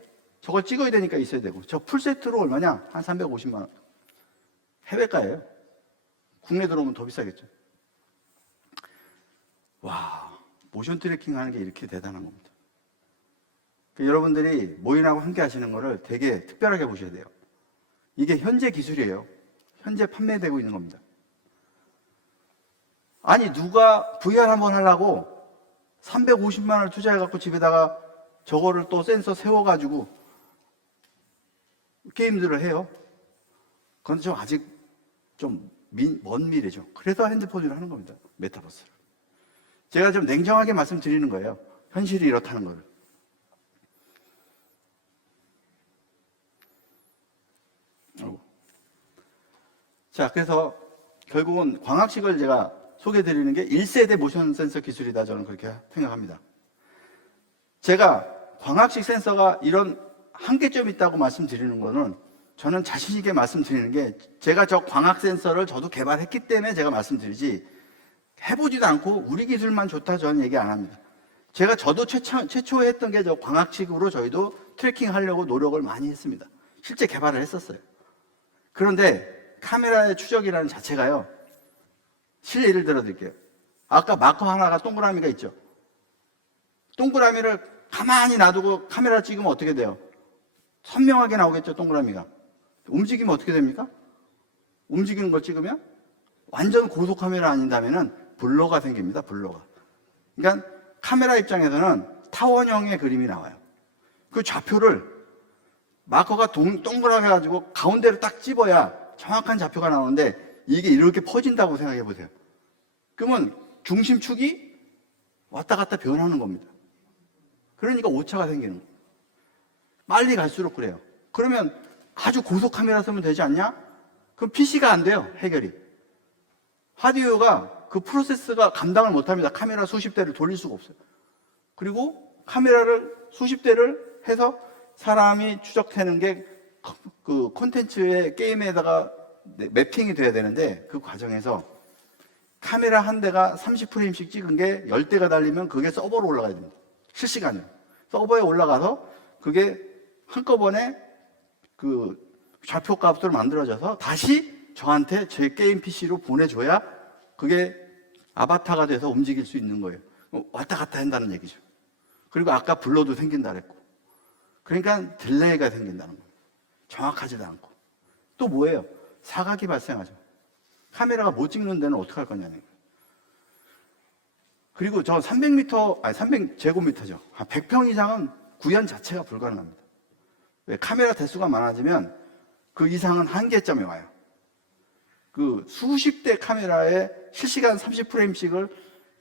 저걸 찍어야 되니까 있어야 되고 저 풀세트로 얼마냐? 한 350만 원. 해외가예요. 국내 들어오면 더 비싸겠죠. 와, 모션 트래킹 하는 게 이렇게 대단한 겁니다. 여러분들이 모인하고 함께 하시는 거를 되게 특별하게 보셔야 돼요. 이게 현재 기술이에요. 현재 판매되고 있는 겁니다. 아니 누가 VR 한번 하려고 350만 원을 투자해갖고 집에다가 저거를 또 센서 세워가지고 게임들을 해요. 그건 좀 아직 좀 먼 미래죠. 그래서 핸드폰으로 하는 겁니다. 메타버스를. 제가 좀 냉정하게 말씀드리는 거예요. 현실이 이렇다는 거를. 자, 그래서 결국은 광학식을 제가 소개해드리는 게 1세대 모션 센서 기술이다. 저는 그렇게 생각합니다. 제가 광학식 센서가 이런 한계점이 있다고 말씀드리는 거는 저는 자신있게 말씀드리는 게 제가 저 광학 센서를 저도 개발했기 때문에 제가 말씀드리지 해보지도 않고 우리 기술만 좋다 저는 얘기 안 합니다. 저도 최초에 했던 게 저 광학식으로 저희도 트래킹 하려고 노력을 많이 했습니다. 실제 개발을 했었어요. 그런데 카메라의 추적이라는 자체가요. 실례 예를 들어 드릴게요. 아까 마커 하나가 동그라미가 있죠. 동그라미를 가만히 놔두고 카메라 찍으면 어떻게 돼요? 선명하게 나오겠죠, 동그라미가. 움직이면 어떻게 됩니까? 움직이는 걸 찍으면 완전 고속 카메라 아닌다면은 블러가 생깁니다, 블러가. 그러니까 카메라 입장에서는 타원형의 그림이 나와요. 그 좌표를 마커가 동그랗게 해가지고 가운데를 딱 집어야 정확한 좌표가 나오는데 이게 이렇게 퍼진다고 생각해 보세요. 그러면 중심축이 왔다 갔다 변하는 겁니다. 그러니까 오차가 생기는 거예요. 빨리 갈수록 그래요. 그러면 아주 고속 카메라 쓰면 되지 않냐? 그럼 PC가 안 돼요, 해결이. 하드웨어가 그 프로세스가 감당을 못 합니다. 카메라 수십 대를 돌릴 수가 없어요. 그리고 카메라를 수십 대를 해서 사람이 추적되는 게 그 콘텐츠의 게임에다가 매핑이 돼야 되는데 그 과정에서 카메라 한 대가 30프레임씩 찍은 게 10대가 달리면 그게 서버로 올라가야 됩니다. 실시간으로. 서버에 올라가서 그게 한꺼번에 그 좌표 값으로 만들어져서 다시 저한테 제 게임 PC로 보내줘야 그게 아바타가 돼서 움직일 수 있는 거예요. 왔다 갔다 한다는 얘기죠. 그리고 아까 블러도 생긴다 그랬고. 그러니까 딜레이가 생긴다는 거예요. 정확하지도 않고. 또 뭐예요? 사각이 발생하죠. 카메라가 못 찍는 데는 어떻게 할 거냐는 거예요. 그리고 저 300m, 아니 300제곱미터죠. 100평 이상은 구현 자체가 불가능합니다. 왜? 카메라 대수가 많아지면 그 이상은 한계점에 와요. 그 수십 대 카메라에 실시간 30프레임씩을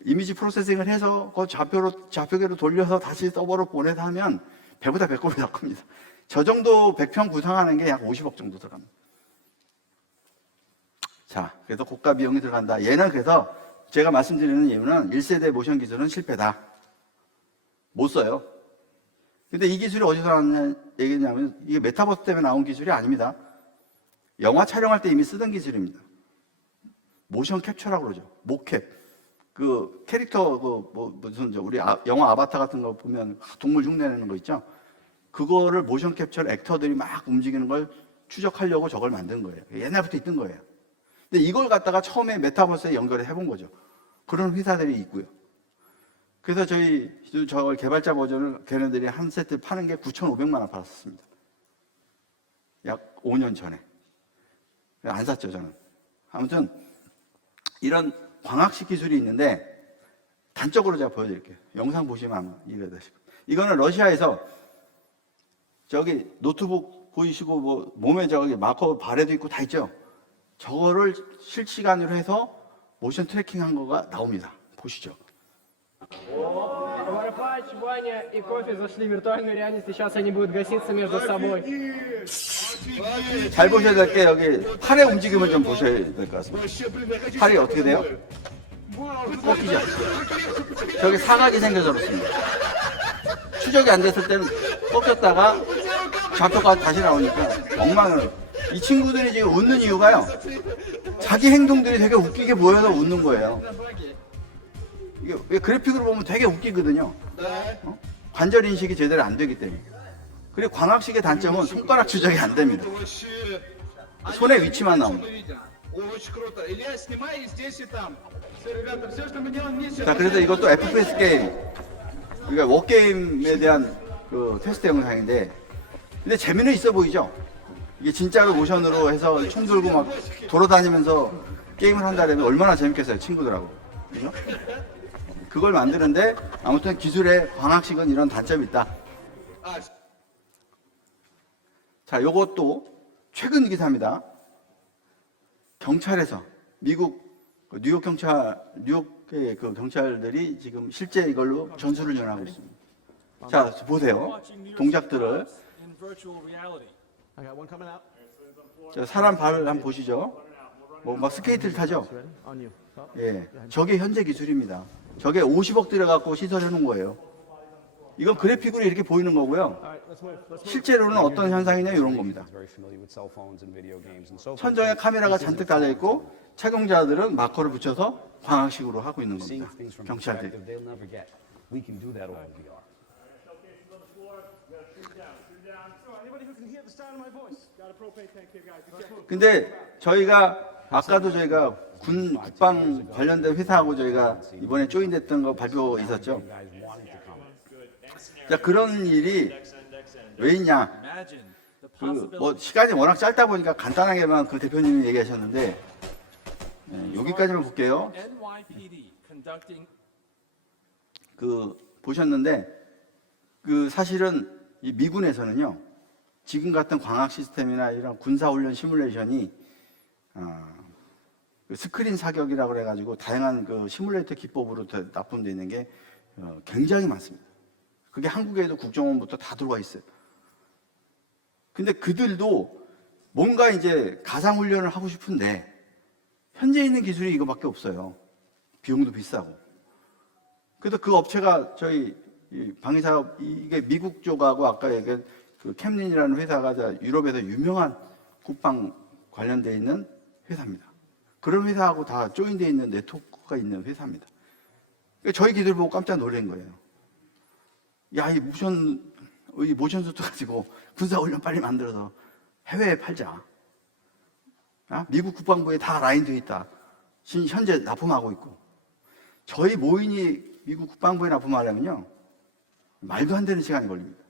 이미지 프로세싱을 해서 그 좌표계로 돌려서 다시 서버로 보내서 하면 배보다 배꼽이 더 큽니다. 저 정도 100평 구상하는 게 약 50억 정도 들어갑니다. 자, 그래서 고가 비용이 들어간다. 얘는 그래서 제가 말씀드리는 이유는 1세대 모션 기술은 실패다. 못 써요. 근데 이 기술이 어디서 나왔냐 얘기냐면 이게 메타버스 때문에 나온 기술이 아닙니다. 영화 촬영할 때 이미 쓰던 기술입니다. 모션 캡처라고 그러죠. 모캡. 그 캐릭터 무슨 우리 영화 아바타 같은 거 보면 동물 흉내내는 거 있죠. 그거를 모션 캡처를 액터들이 막 움직이는 걸 추적하려고 저걸 만든 거예요. 옛날부터 있던 거예요. 근데 이걸 갖다가 처음에 메타버스에 연결을 해본 거죠. 그런 회사들이 있고요. 그래서 저걸 개발자 버전을 걔네들이 한 세트 파는 게 9,500만 원 팔았습니다. 약 5년 전에. 안 샀죠, 저는. 아무튼 이런 광학식 기술이 있는데 단적으로 제가 보여드릴게요. 영상 보시면 아마 이해가 되실 거예요. 이거는 러시아에서 저기 노트북 보이시고 뭐 몸에 저기 마커 발에도 있고 다 있죠. 저거를 실시간으로 해서 모션 트래킹 한 거가 나옵니다. 보시죠. Варпач, Ваня и Кофе зашли в виртуальную реальность, и сейчас они будут гаситься между собой. 잘 보셔야 될 게 여기 팔의 움직임을 좀 보셔야 될 것 같습니다. 팔이 어떻게 돼요? 꺾이죠? 저기 사각이 생겨서 그렇습니다. 추적이 안 됐을 때는 꺾였다가 좌표가 다시 나오니까 엉망을. 이 친구들이 지금 웃는 이유가요. 자기 행동들이 되게 웃기게 보여서 웃는 거예요. 이게 왜 그래픽으로 보면 되게 웃기거든요. 관절 인식이 제대로 안 되기 때문에. 그리고 광학식의 단점은 손가락 추적이 안 됩니다. 손의 위치만 나옵니다. 자, 그래서 이것도 FPS 게임, 그러니까 워게임에 대한 그 테스트 영상인데, 근데 재미는 있어 보이죠? 이게 진짜로 모션으로 해서 총 들고 막 돌아다니면서 게임을 한다면 얼마나 재밌겠어요, 친구들하고. 그죠? 그걸 만드는데 아무튼 기술의 광학식은 이런 단점이 있다. 자, 요것도 최근 기사입니다. 경찰에서 미국 뉴욕 뉴욕의 그 경찰들이 지금 실제 이걸로 전술을 전하고 있습니다. 자, 보세요. 동작들을. I got one coming out. 자, 사람 발을 한번 보시죠. 뭐 막 스케이트를 타죠. On you. 예, 저게 현재 기술입니다. 저게 50억 들여갖고 시설해 놓은 거예요. 이건 그래픽으로 이렇게 보이는 거고요. All right, let's move. Let's move. 실제로는 어떤 현상이냐 이런 겁니다. Very familiar with cell phones and video games and so forth. 천정에 카메라가 잔뜩 달려 있고 착용자들은 마커를 붙여서 광학식으로 하고 있는 Seeing 겁니다. things from a 경찰들이. perspective they'll never get. We can do that over VR. Anybody who can hear the sound of my voice. Got a propane tank here, guys. Let's move. 근데 저희가 아까도 저희가 군 국방 관련된 회사하고 저희가 이번에 조인됐던 거 발표 있었죠. Guys wanting to come. 자, 그런 일이 왜 있냐? 그 뭐 시간이 워낙 짧다 보니까 간단하게만 그 대표님이 얘기하셨는데 여기까지만 볼게요. NYPD conducting 그 보셨는데 그 사실은 이 미군에서는요 지금 같은 광학 시스템이나 이런 군사훈련 시뮬레이션이 그 스크린 사격이라고 그래가지고 다양한 그 시뮬레이터 기법으로 납품되어 있는 게 굉장히 많습니다. 그게 한국에도 국정원부터 다 들어와 있어요. 근데 그들도 뭔가 이제 가상훈련을 하고 싶은데 현재 있는 기술이 이거밖에 없어요. 비용도 비싸고. 그래서 그 업체가 저희 이 방위사업 이게 미국 쪽하고 아까 얘기한 그 캠린이라는 회사가 유럽에서 유명한 국방 관련되어 있는 회사입니다. 그런 회사하고 다 조인되어 있는 네트워크가 있는 회사입니다. 그러니까 저희 기술 보고 깜짝 놀란 거예요. 야, 이 모션 수트 가지고 군사훈련 빨리 만들어서 해외에 팔자. 미국 국방부에 다 라인되어 있다. 현재 납품하고 있고. 저희 모인이 미국 국방부에 납품하려면요. 말도 안 되는 시간이 걸립니다.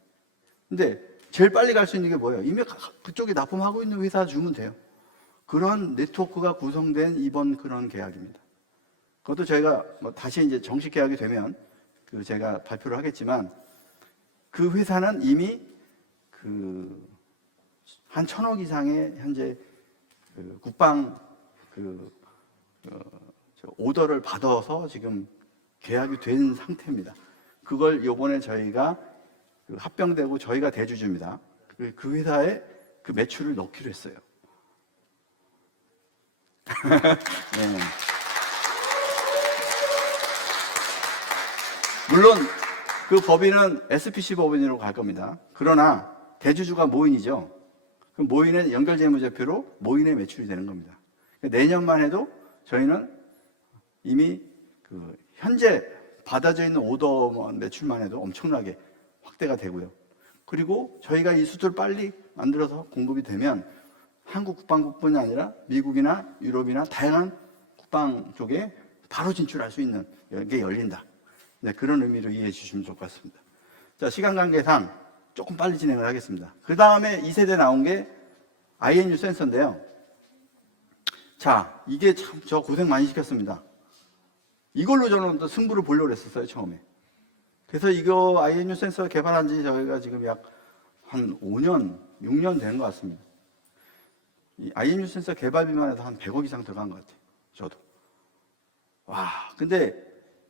근데 제일 빨리 갈 수 있는 게 뭐예요? 이미 그쪽에 납품하고 있는 회사 주면 돼요. 그런 네트워크가 구성된 이번 그런 계약입니다. 그것도 저희가 뭐 다시 이제 정식 계약이 되면 그 제가 발표를 하겠지만 그 회사는 이미 그 한 1,000억 이상의 현재 그 국방 오더를 받아서 지금 계약이 된 상태입니다. 그걸 요번에 저희가 그 합병되고 저희가 대주주입니다. 그 회사에 그 매출을 넣기로 했어요. 네. 물론 그 법인은 SPC 법인으로 갈 겁니다. 그러나 대주주가 모인이죠. 그럼 모인의 연결재무제표로 모인의 매출이 되는 겁니다. 내년만 해도 저희는 이미 그 현재 받아져 있는 오더 매출만 해도 엄청나게 확대가 되고요. 그리고 저희가 이 수주를 빨리 만들어서 공급이 되면 한국 국방국뿐이 아니라 미국이나 유럽이나 다양한 국방 쪽에 바로 진출할 수 있는 게 열린다. 네, 그런 의미로 이해해 주시면 좋을 것 같습니다. 자, 시간 관계상 조금 빨리 진행을 하겠습니다. 그 다음에 2세대 나온 게 INU 센서인데요. 자, 이게 참 저 고생 많이 시켰습니다. 이걸로 저는 또 승부를 보려고 했었어요, 처음에. 그래서 이거 INU 센서 개발한 지 저희가 지금 약 한 5년, 6년 된 것 같습니다. 이 INU 센서 개발비만 해도 한 100억 이상 들어간 것 같아요, 저도. 와, 근데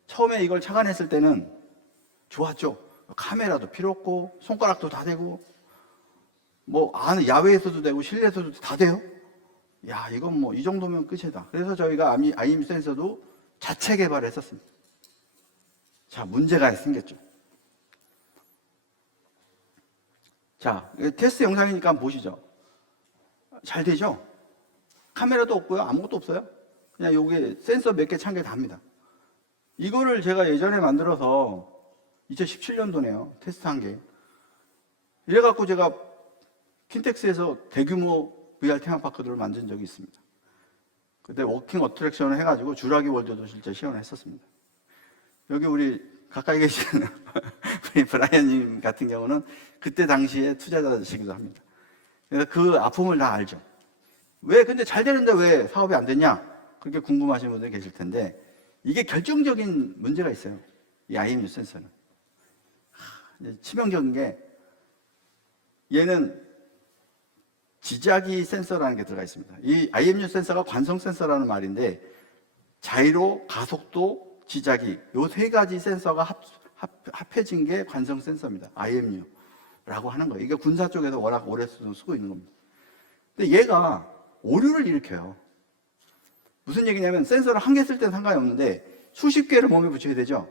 처음에 이걸 착안했을 때는 좋았죠. 카메라도 필요 없고, 손가락도 다 되고, 뭐, 안에 야외에서도 되고, 실내에서도 다 돼요. 야, 이건 뭐, 이 정도면 끝이다. 그래서 저희가 INU 센서도 자체 개발을 했었습니다. 자, 문제가 생겼죠. 자, 테스트 영상이니까 한번 보시죠. 잘 되죠? 카메라도 없고요. 아무것도 없어요. 그냥 요게 센서 몇 개 찬 게 답니다. 이거를 제가 예전에 만들어서 2017년도네요. 테스트한 게. 이래갖고 제가 킨텍스에서 대규모 VR 테마파크들을 만든 적이 있습니다. 그때 워킹 어트랙션을 해가지고 주라기 월드도 실제 시연을 했었습니다. 여기 우리 가까이 계시는 우리 브라이언님 같은 경우는 그때 당시에 투자자시기도 합니다. 그래서 그 아픔을 다 알죠. 왜 근데 잘 되는데 왜 사업이 안 됐냐? 그렇게 궁금하신 분들 계실 텐데 이게 결정적인 문제가 있어요. 이 IMU 센서는. 치명적인 게 얘는 지자기 센서라는 게 들어가 있습니다. 이 IMU 센서가 관성 센서라는 말인데 자이로, 가속도, 지자기 요 세 가지 센서가 합해진 게 관성 센서입니다. IMU라고 하는 거예요. 이게 군사 쪽에서 워낙 오래 쓰고 있는 겁니다. 근데 얘가 오류를 일으켜요. 무슨 얘기냐면 센서를 한 개 쓸 때는 상관이 없는데 수십 개를 몸에 붙여야 되죠.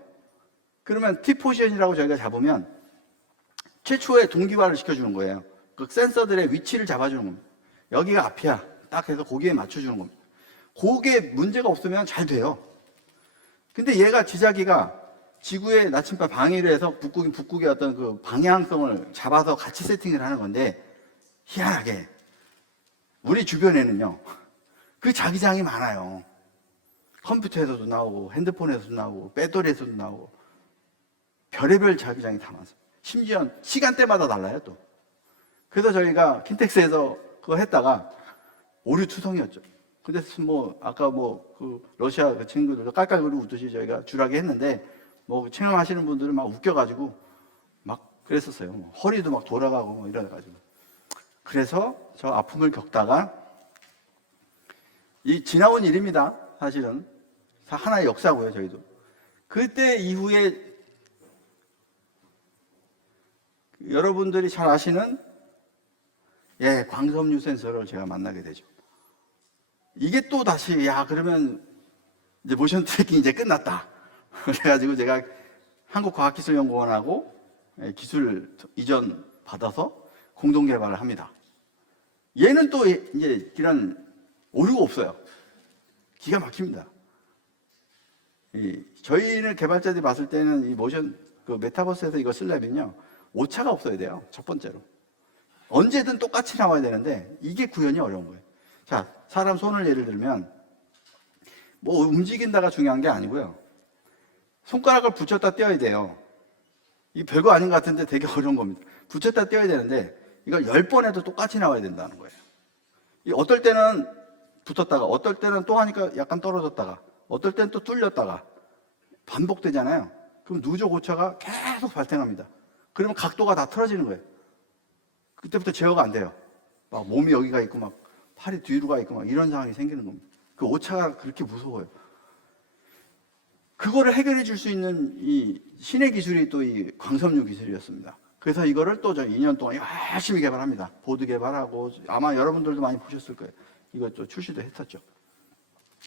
그러면 T-포지션이라고 저희가 잡으면 최초의 동기화를 시켜주는 거예요. 그 센서들의 위치를 잡아주는 겁니다. 여기가 앞이야. 딱 해서 거기에 맞춰주는 겁니다. 그게 문제가 없으면 잘 돼요. 근데 얘가 지자기가 지구의 나침반 방위를 해서 북극의 어떤 그 방향성을 잡아서 같이 세팅을 하는 건데 희한하게 우리 주변에는요 그 자기장이 많아요. 컴퓨터에서도 나오고 핸드폰에서도 나오고 배터리에서도 나오고 별의별 자기장이 다 많습니다. 심지어 시간대마다 달라요 또. 그래서 저희가 킨텍스에서 그거 했다가 오류투성이었죠. 근데 뭐 아까 뭐 그 러시아 그 친구들도 깔깔거리고 웃듯이 저희가 줄하게 했는데 뭐 체험하시는 분들은 막 웃겨가지고 막 그랬었어요. 뭐 허리도 막 돌아가고 뭐 이래가지고. 그래서 저 아픔을 겪다가 이 지나온 일입니다. 사실은 하나의 역사고요. 저희도 그때 이후에 여러분들이 잘 아시는 광섬유 센서를 제가 만나게 되죠. 이게 또 다시 그러면 이제 모션 트래킹 이제 끝났다. 그래가지고 제가 한국과학기술연구원하고 기술 이전 받아서 공동 개발을 합니다. 얘는 또 이제 이런 오류가 없어요. 기가 막힙니다. 저희는 개발자들이 봤을 때는 이 모션 그 메타버스에서 이거 쓰려면요 오차가 없어야 돼요. 첫 번째로 언제든 똑같이 나와야 되는데 이게 구현이 어려운 거예요. 자, 사람 손을 예를 들면 뭐 움직인다가 중요한 게 아니고요. 손가락을 붙였다 떼어야 돼요. 이 별거 아닌 것 같은데 되게 어려운 겁니다. 붙였다 떼어야 되는데 이걸 10번 해도 똑같이 나와야 된다는 거예요. 어떨 때는 붙었다가 어떨 때는 또 하니까 약간 떨어졌다가 어떨 땐 또 뚫렸다가 반복되잖아요. 그럼 누적 오차가 계속 발생합니다. 그러면 각도가 다 틀어지는 거예요. 그때부터 제어가 안 돼요. 막 몸이 여기가 있고 막 팔이 뒤로 가 있고 막 이런 상황이 생기는 겁니다. 그 오차가 그렇게 무서워요. 그거를 해결해 줄 수 있는 이 신의 기술이 또 이 광섬유 기술이었습니다. 그래서 이거를 또 저 2년 동안 열심히 개발합니다. 보드 개발하고 아마 여러분들도 많이 보셨을 거예요. 이거 또 출시도 했었죠.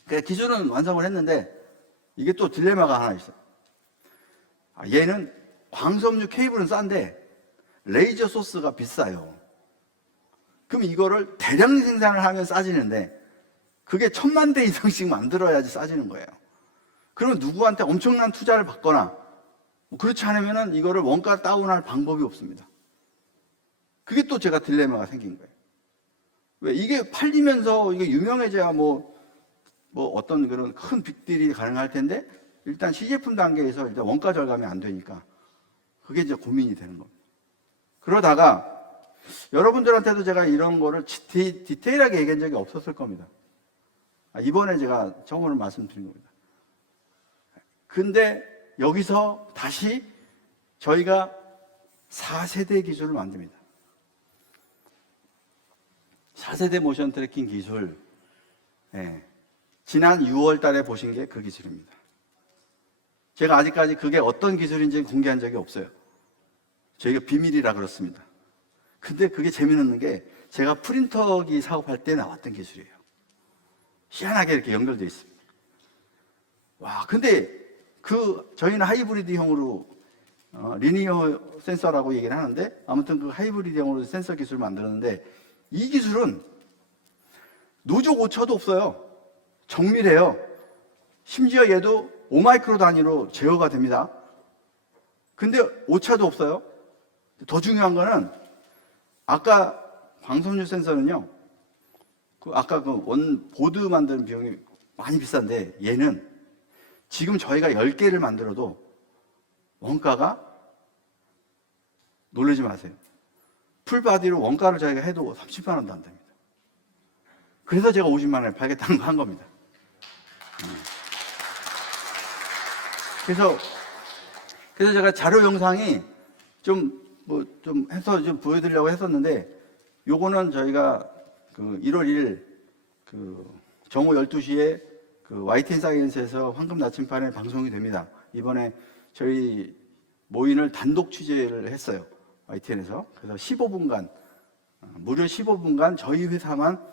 그래서 기술은 완성을 했는데 이게 또 딜레마가 하나 있어요. 얘는 광섬유 케이블은 싼데 레이저 소스가 비싸요. 그럼 이거를 대량 생산을 하면 싸지는데 그게 1000만 대 이상씩 만들어야지 싸지는 거예요. 그러면 누구한테 엄청난 투자를 받거나 그렇지 않으면 이거를 원가 다운할 방법이 없습니다. 그게 또 제가 딜레마가 생긴 거예요. 왜 이게 팔리면서 이게 유명해져야 뭐 어떤 그런 큰 빅딜이 가능할 텐데 일단 시제품 단계에서 일단 원가 절감이 안 되니까 그게 이제 고민이 되는 겁니다. 그러다가 여러분들한테도 제가 이런 거를 디테일하게 얘기한 적이 없었을 겁니다. 이번에 제가 처음으로 말씀드린 겁니다. 근데 여기서 다시 저희가 4세대 기술을 만듭니다. 4세대 모션 트래킹 기술. 네. 지난 6월 달에 보신 게 그 기술입니다. 제가 아직까지 그게 어떤 기술인지 공개한 적이 없어요. 저희가 비밀이라 그렇습니다. 근데 그게 재미있는 게 제가 프린터기 사업할 때 나왔던 기술이에요. 희한하게 이렇게 연결되어 있습니다. 와, 근데 저희는 하이브리드형으로 리니어 센서라고 얘기를 하는데 아무튼 그 하이브리드형으로 센서 기술을 만들었는데 이 기술은 누적 오차도 없어요. 정밀해요. 심지어 얘도 5마이크로 단위로 제어가 됩니다. 근데 오차도 없어요. 더 중요한 거는 아까 광섬유 센서는요. 아까 보드 만드는 비용이 많이 비싼데 얘는 지금 저희가 10개를 만들어도 원가가 놀라지 마세요. 풀바디로 원가를 저희가 해도 30만 원도 안 됩니다. 그래서 제가 50만 원에 팔겠다는 거 한 겁니다. 그래서 제가 자료 영상이 좀 해서 좀 보여드리려고 했었는데 요거는 저희가 1월 1일 정오 12시에 YTN 사이언스에서 황금 나침판에 방송이 됩니다. 이번에 저희 모인을 단독 취재를 했어요. YTN에서. 그래서 15분간, 무려 15분간 저희 회사만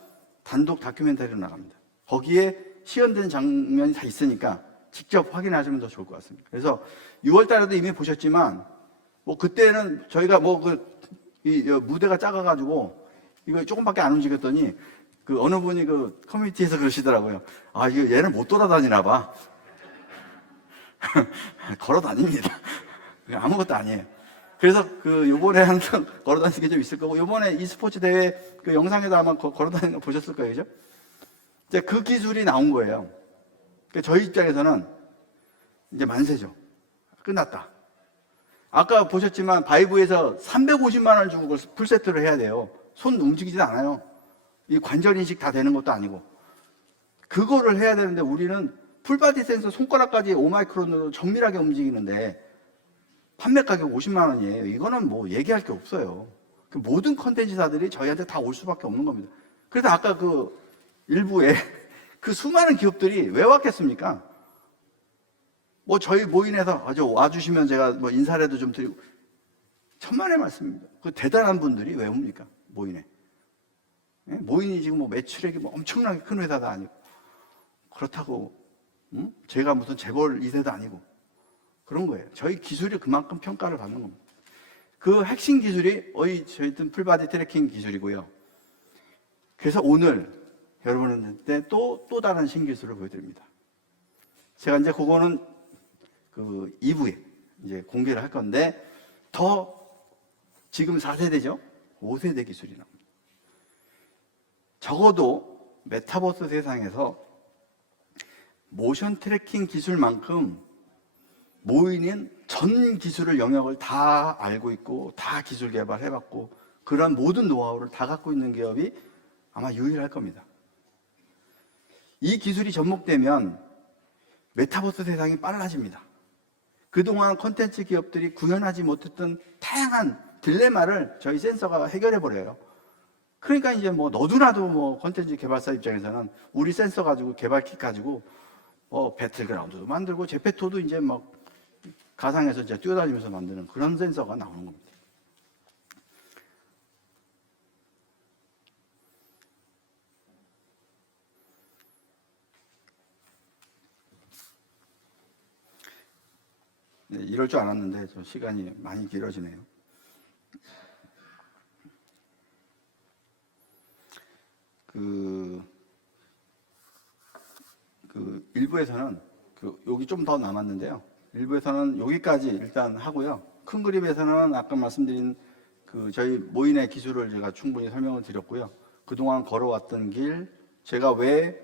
단독 다큐멘터리로 나갑니다. 거기에 시연된 장면이 다 있으니까 직접 확인하시면 더 좋을 것 같습니다. 그래서 6월 달에도 이미 보셨지만, 그때는 저희가 이 무대가 작아가지고 이거 조금밖에 안 움직였더니 어느 분이 커뮤니티에서 그러시더라고요. 이거 얘는 못 돌아다니나 봐. 걸어 다닙니다. 아무것도 아니에요. 그래서 요번에 항상 걸어 다니는 게 좀 있을 거고, 요번에 e스포츠 대회 영상에도 아마 걸어 다니는 거 보셨을 거예요. 그죠? 이제 그 기술이 나온 거예요. 그러니까 저희 입장에서는 이제 만세죠. 끝났다. 아까 보셨지만 바이브에서 350만 원을 주고 그걸 풀세트를 해야 돼요. 손 움직이지도 않아요. 이 관절 인식 다 되는 것도 아니고. 그거를 해야 되는데 우리는 풀바디 센서 손가락까지 5마이크론으로 정밀하게 움직이는데 판매 가격 50만 원이에요. 이거는 얘기할 게 없어요. 모든 컨텐츠사들이 저희한테 다 올 수밖에 없는 겁니다. 그래서 아까 일부에 수많은 기업들이 왜 왔겠습니까? 저희 모인에서 와주시면 제가 인사라도 좀 드리고, 천만의 말씀입니다. 대단한 분들이 왜 옵니까? 모인에. 예? 모인이 지금 매출액이 엄청나게 큰 회사도 아니고, 그렇다고, 제가 무슨 재벌 2세도 아니고, 그런 거예요. 저희 기술이 그만큼 평가를 받는 겁니다. 그 핵심 기술이 저희들 풀바디 트래킹 기술이고요. 그래서 오늘 여러분한테 또 다른 신기술을 보여드립니다. 제가 이제 그거는 2부에 이제 공개를 할 건데, 지금 4세대죠? 5세대 기술이 나옵니다. 적어도 메타버스 세상에서 모션 트래킹 기술만큼 모인은 전 기술을 영역을 다 알고 있고 다 기술 개발해봤고 그런 모든 노하우를 다 갖고 있는 기업이 아마 유일할 겁니다. 이 기술이 접목되면 메타버스 세상이 빨라집니다. 그동안 콘텐츠 기업들이 구현하지 못했던 다양한 딜레마를 저희 센서가 해결해 버려요. 그러니까 이제 뭐 너도나도 뭐 콘텐츠 개발사 입장에서는 우리 센서 가지고 개발킷 가지고 배틀그라운드도 만들고 제페토도 이제 막 가상에서 이제 뛰어다니면서 만드는 그런 센서가 나오는 겁니다. 네, 이럴 줄 알았는데 좀 시간이 많이 길어지네요. 일부에서는 여기 좀 더 남았는데요. 일부에서는 여기까지 일단 하고요. 큰 그림에서는 아까 말씀드린 저희 모인의 기술을 제가 충분히 설명을 드렸고요. 그동안 걸어왔던 길, 제가 왜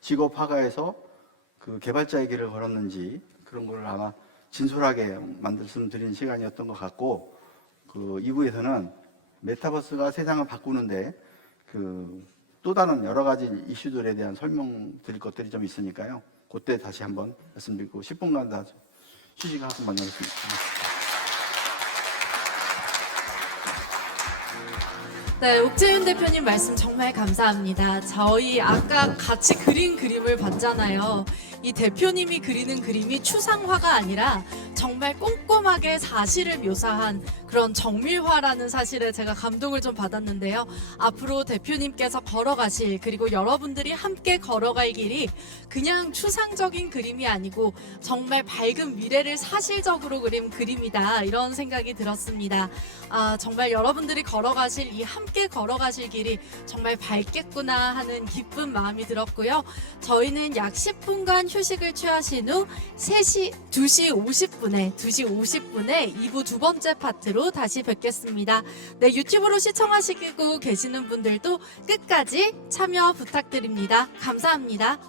직업 화가에서 개발자의 길을 걸었는지 그런 걸 아마 진솔하게 말씀드린 시간이었던 것 같고, 2부에서는 메타버스가 세상을 바꾸는데 또 다른 여러 가지 이슈들에 대한 설명드릴 것들이 좀 있으니까요. 그때 다시 한번 말씀드리고 10분간 다 휴식하고 만나겠습니다. 네, 옥재윤 대표님 말씀 정말 감사합니다. 저희 아까 같이 그린 그림을 봤잖아요. 이 대표님이 그리는 그림이 추상화가 아니라 정말 꼼꼼하게 사실을 묘사한 그런 정밀화라는 사실에 제가 감동을 좀 받았는데요. 앞으로 대표님께서 걸어가실, 그리고 여러분들이 함께 걸어갈 길이 그냥 추상적인 그림이 아니고 정말 밝은 미래를 사실적으로 그린 그림이다, 이런 생각이 들었습니다. 정말 여러분들이 걸어가실, 이 함께 걸어가실 길이 정말 밝겠구나 하는 기쁜 마음이 들었고요. 저희는 약 10분간 휴식을 취하신 후 2시 50분에 2부 두 번째 파트로 다시 뵙겠습니다. 네, 유튜브로 시청하시고 계시는 분들도 끝까지 참여 부탁드립니다. 감사합니다.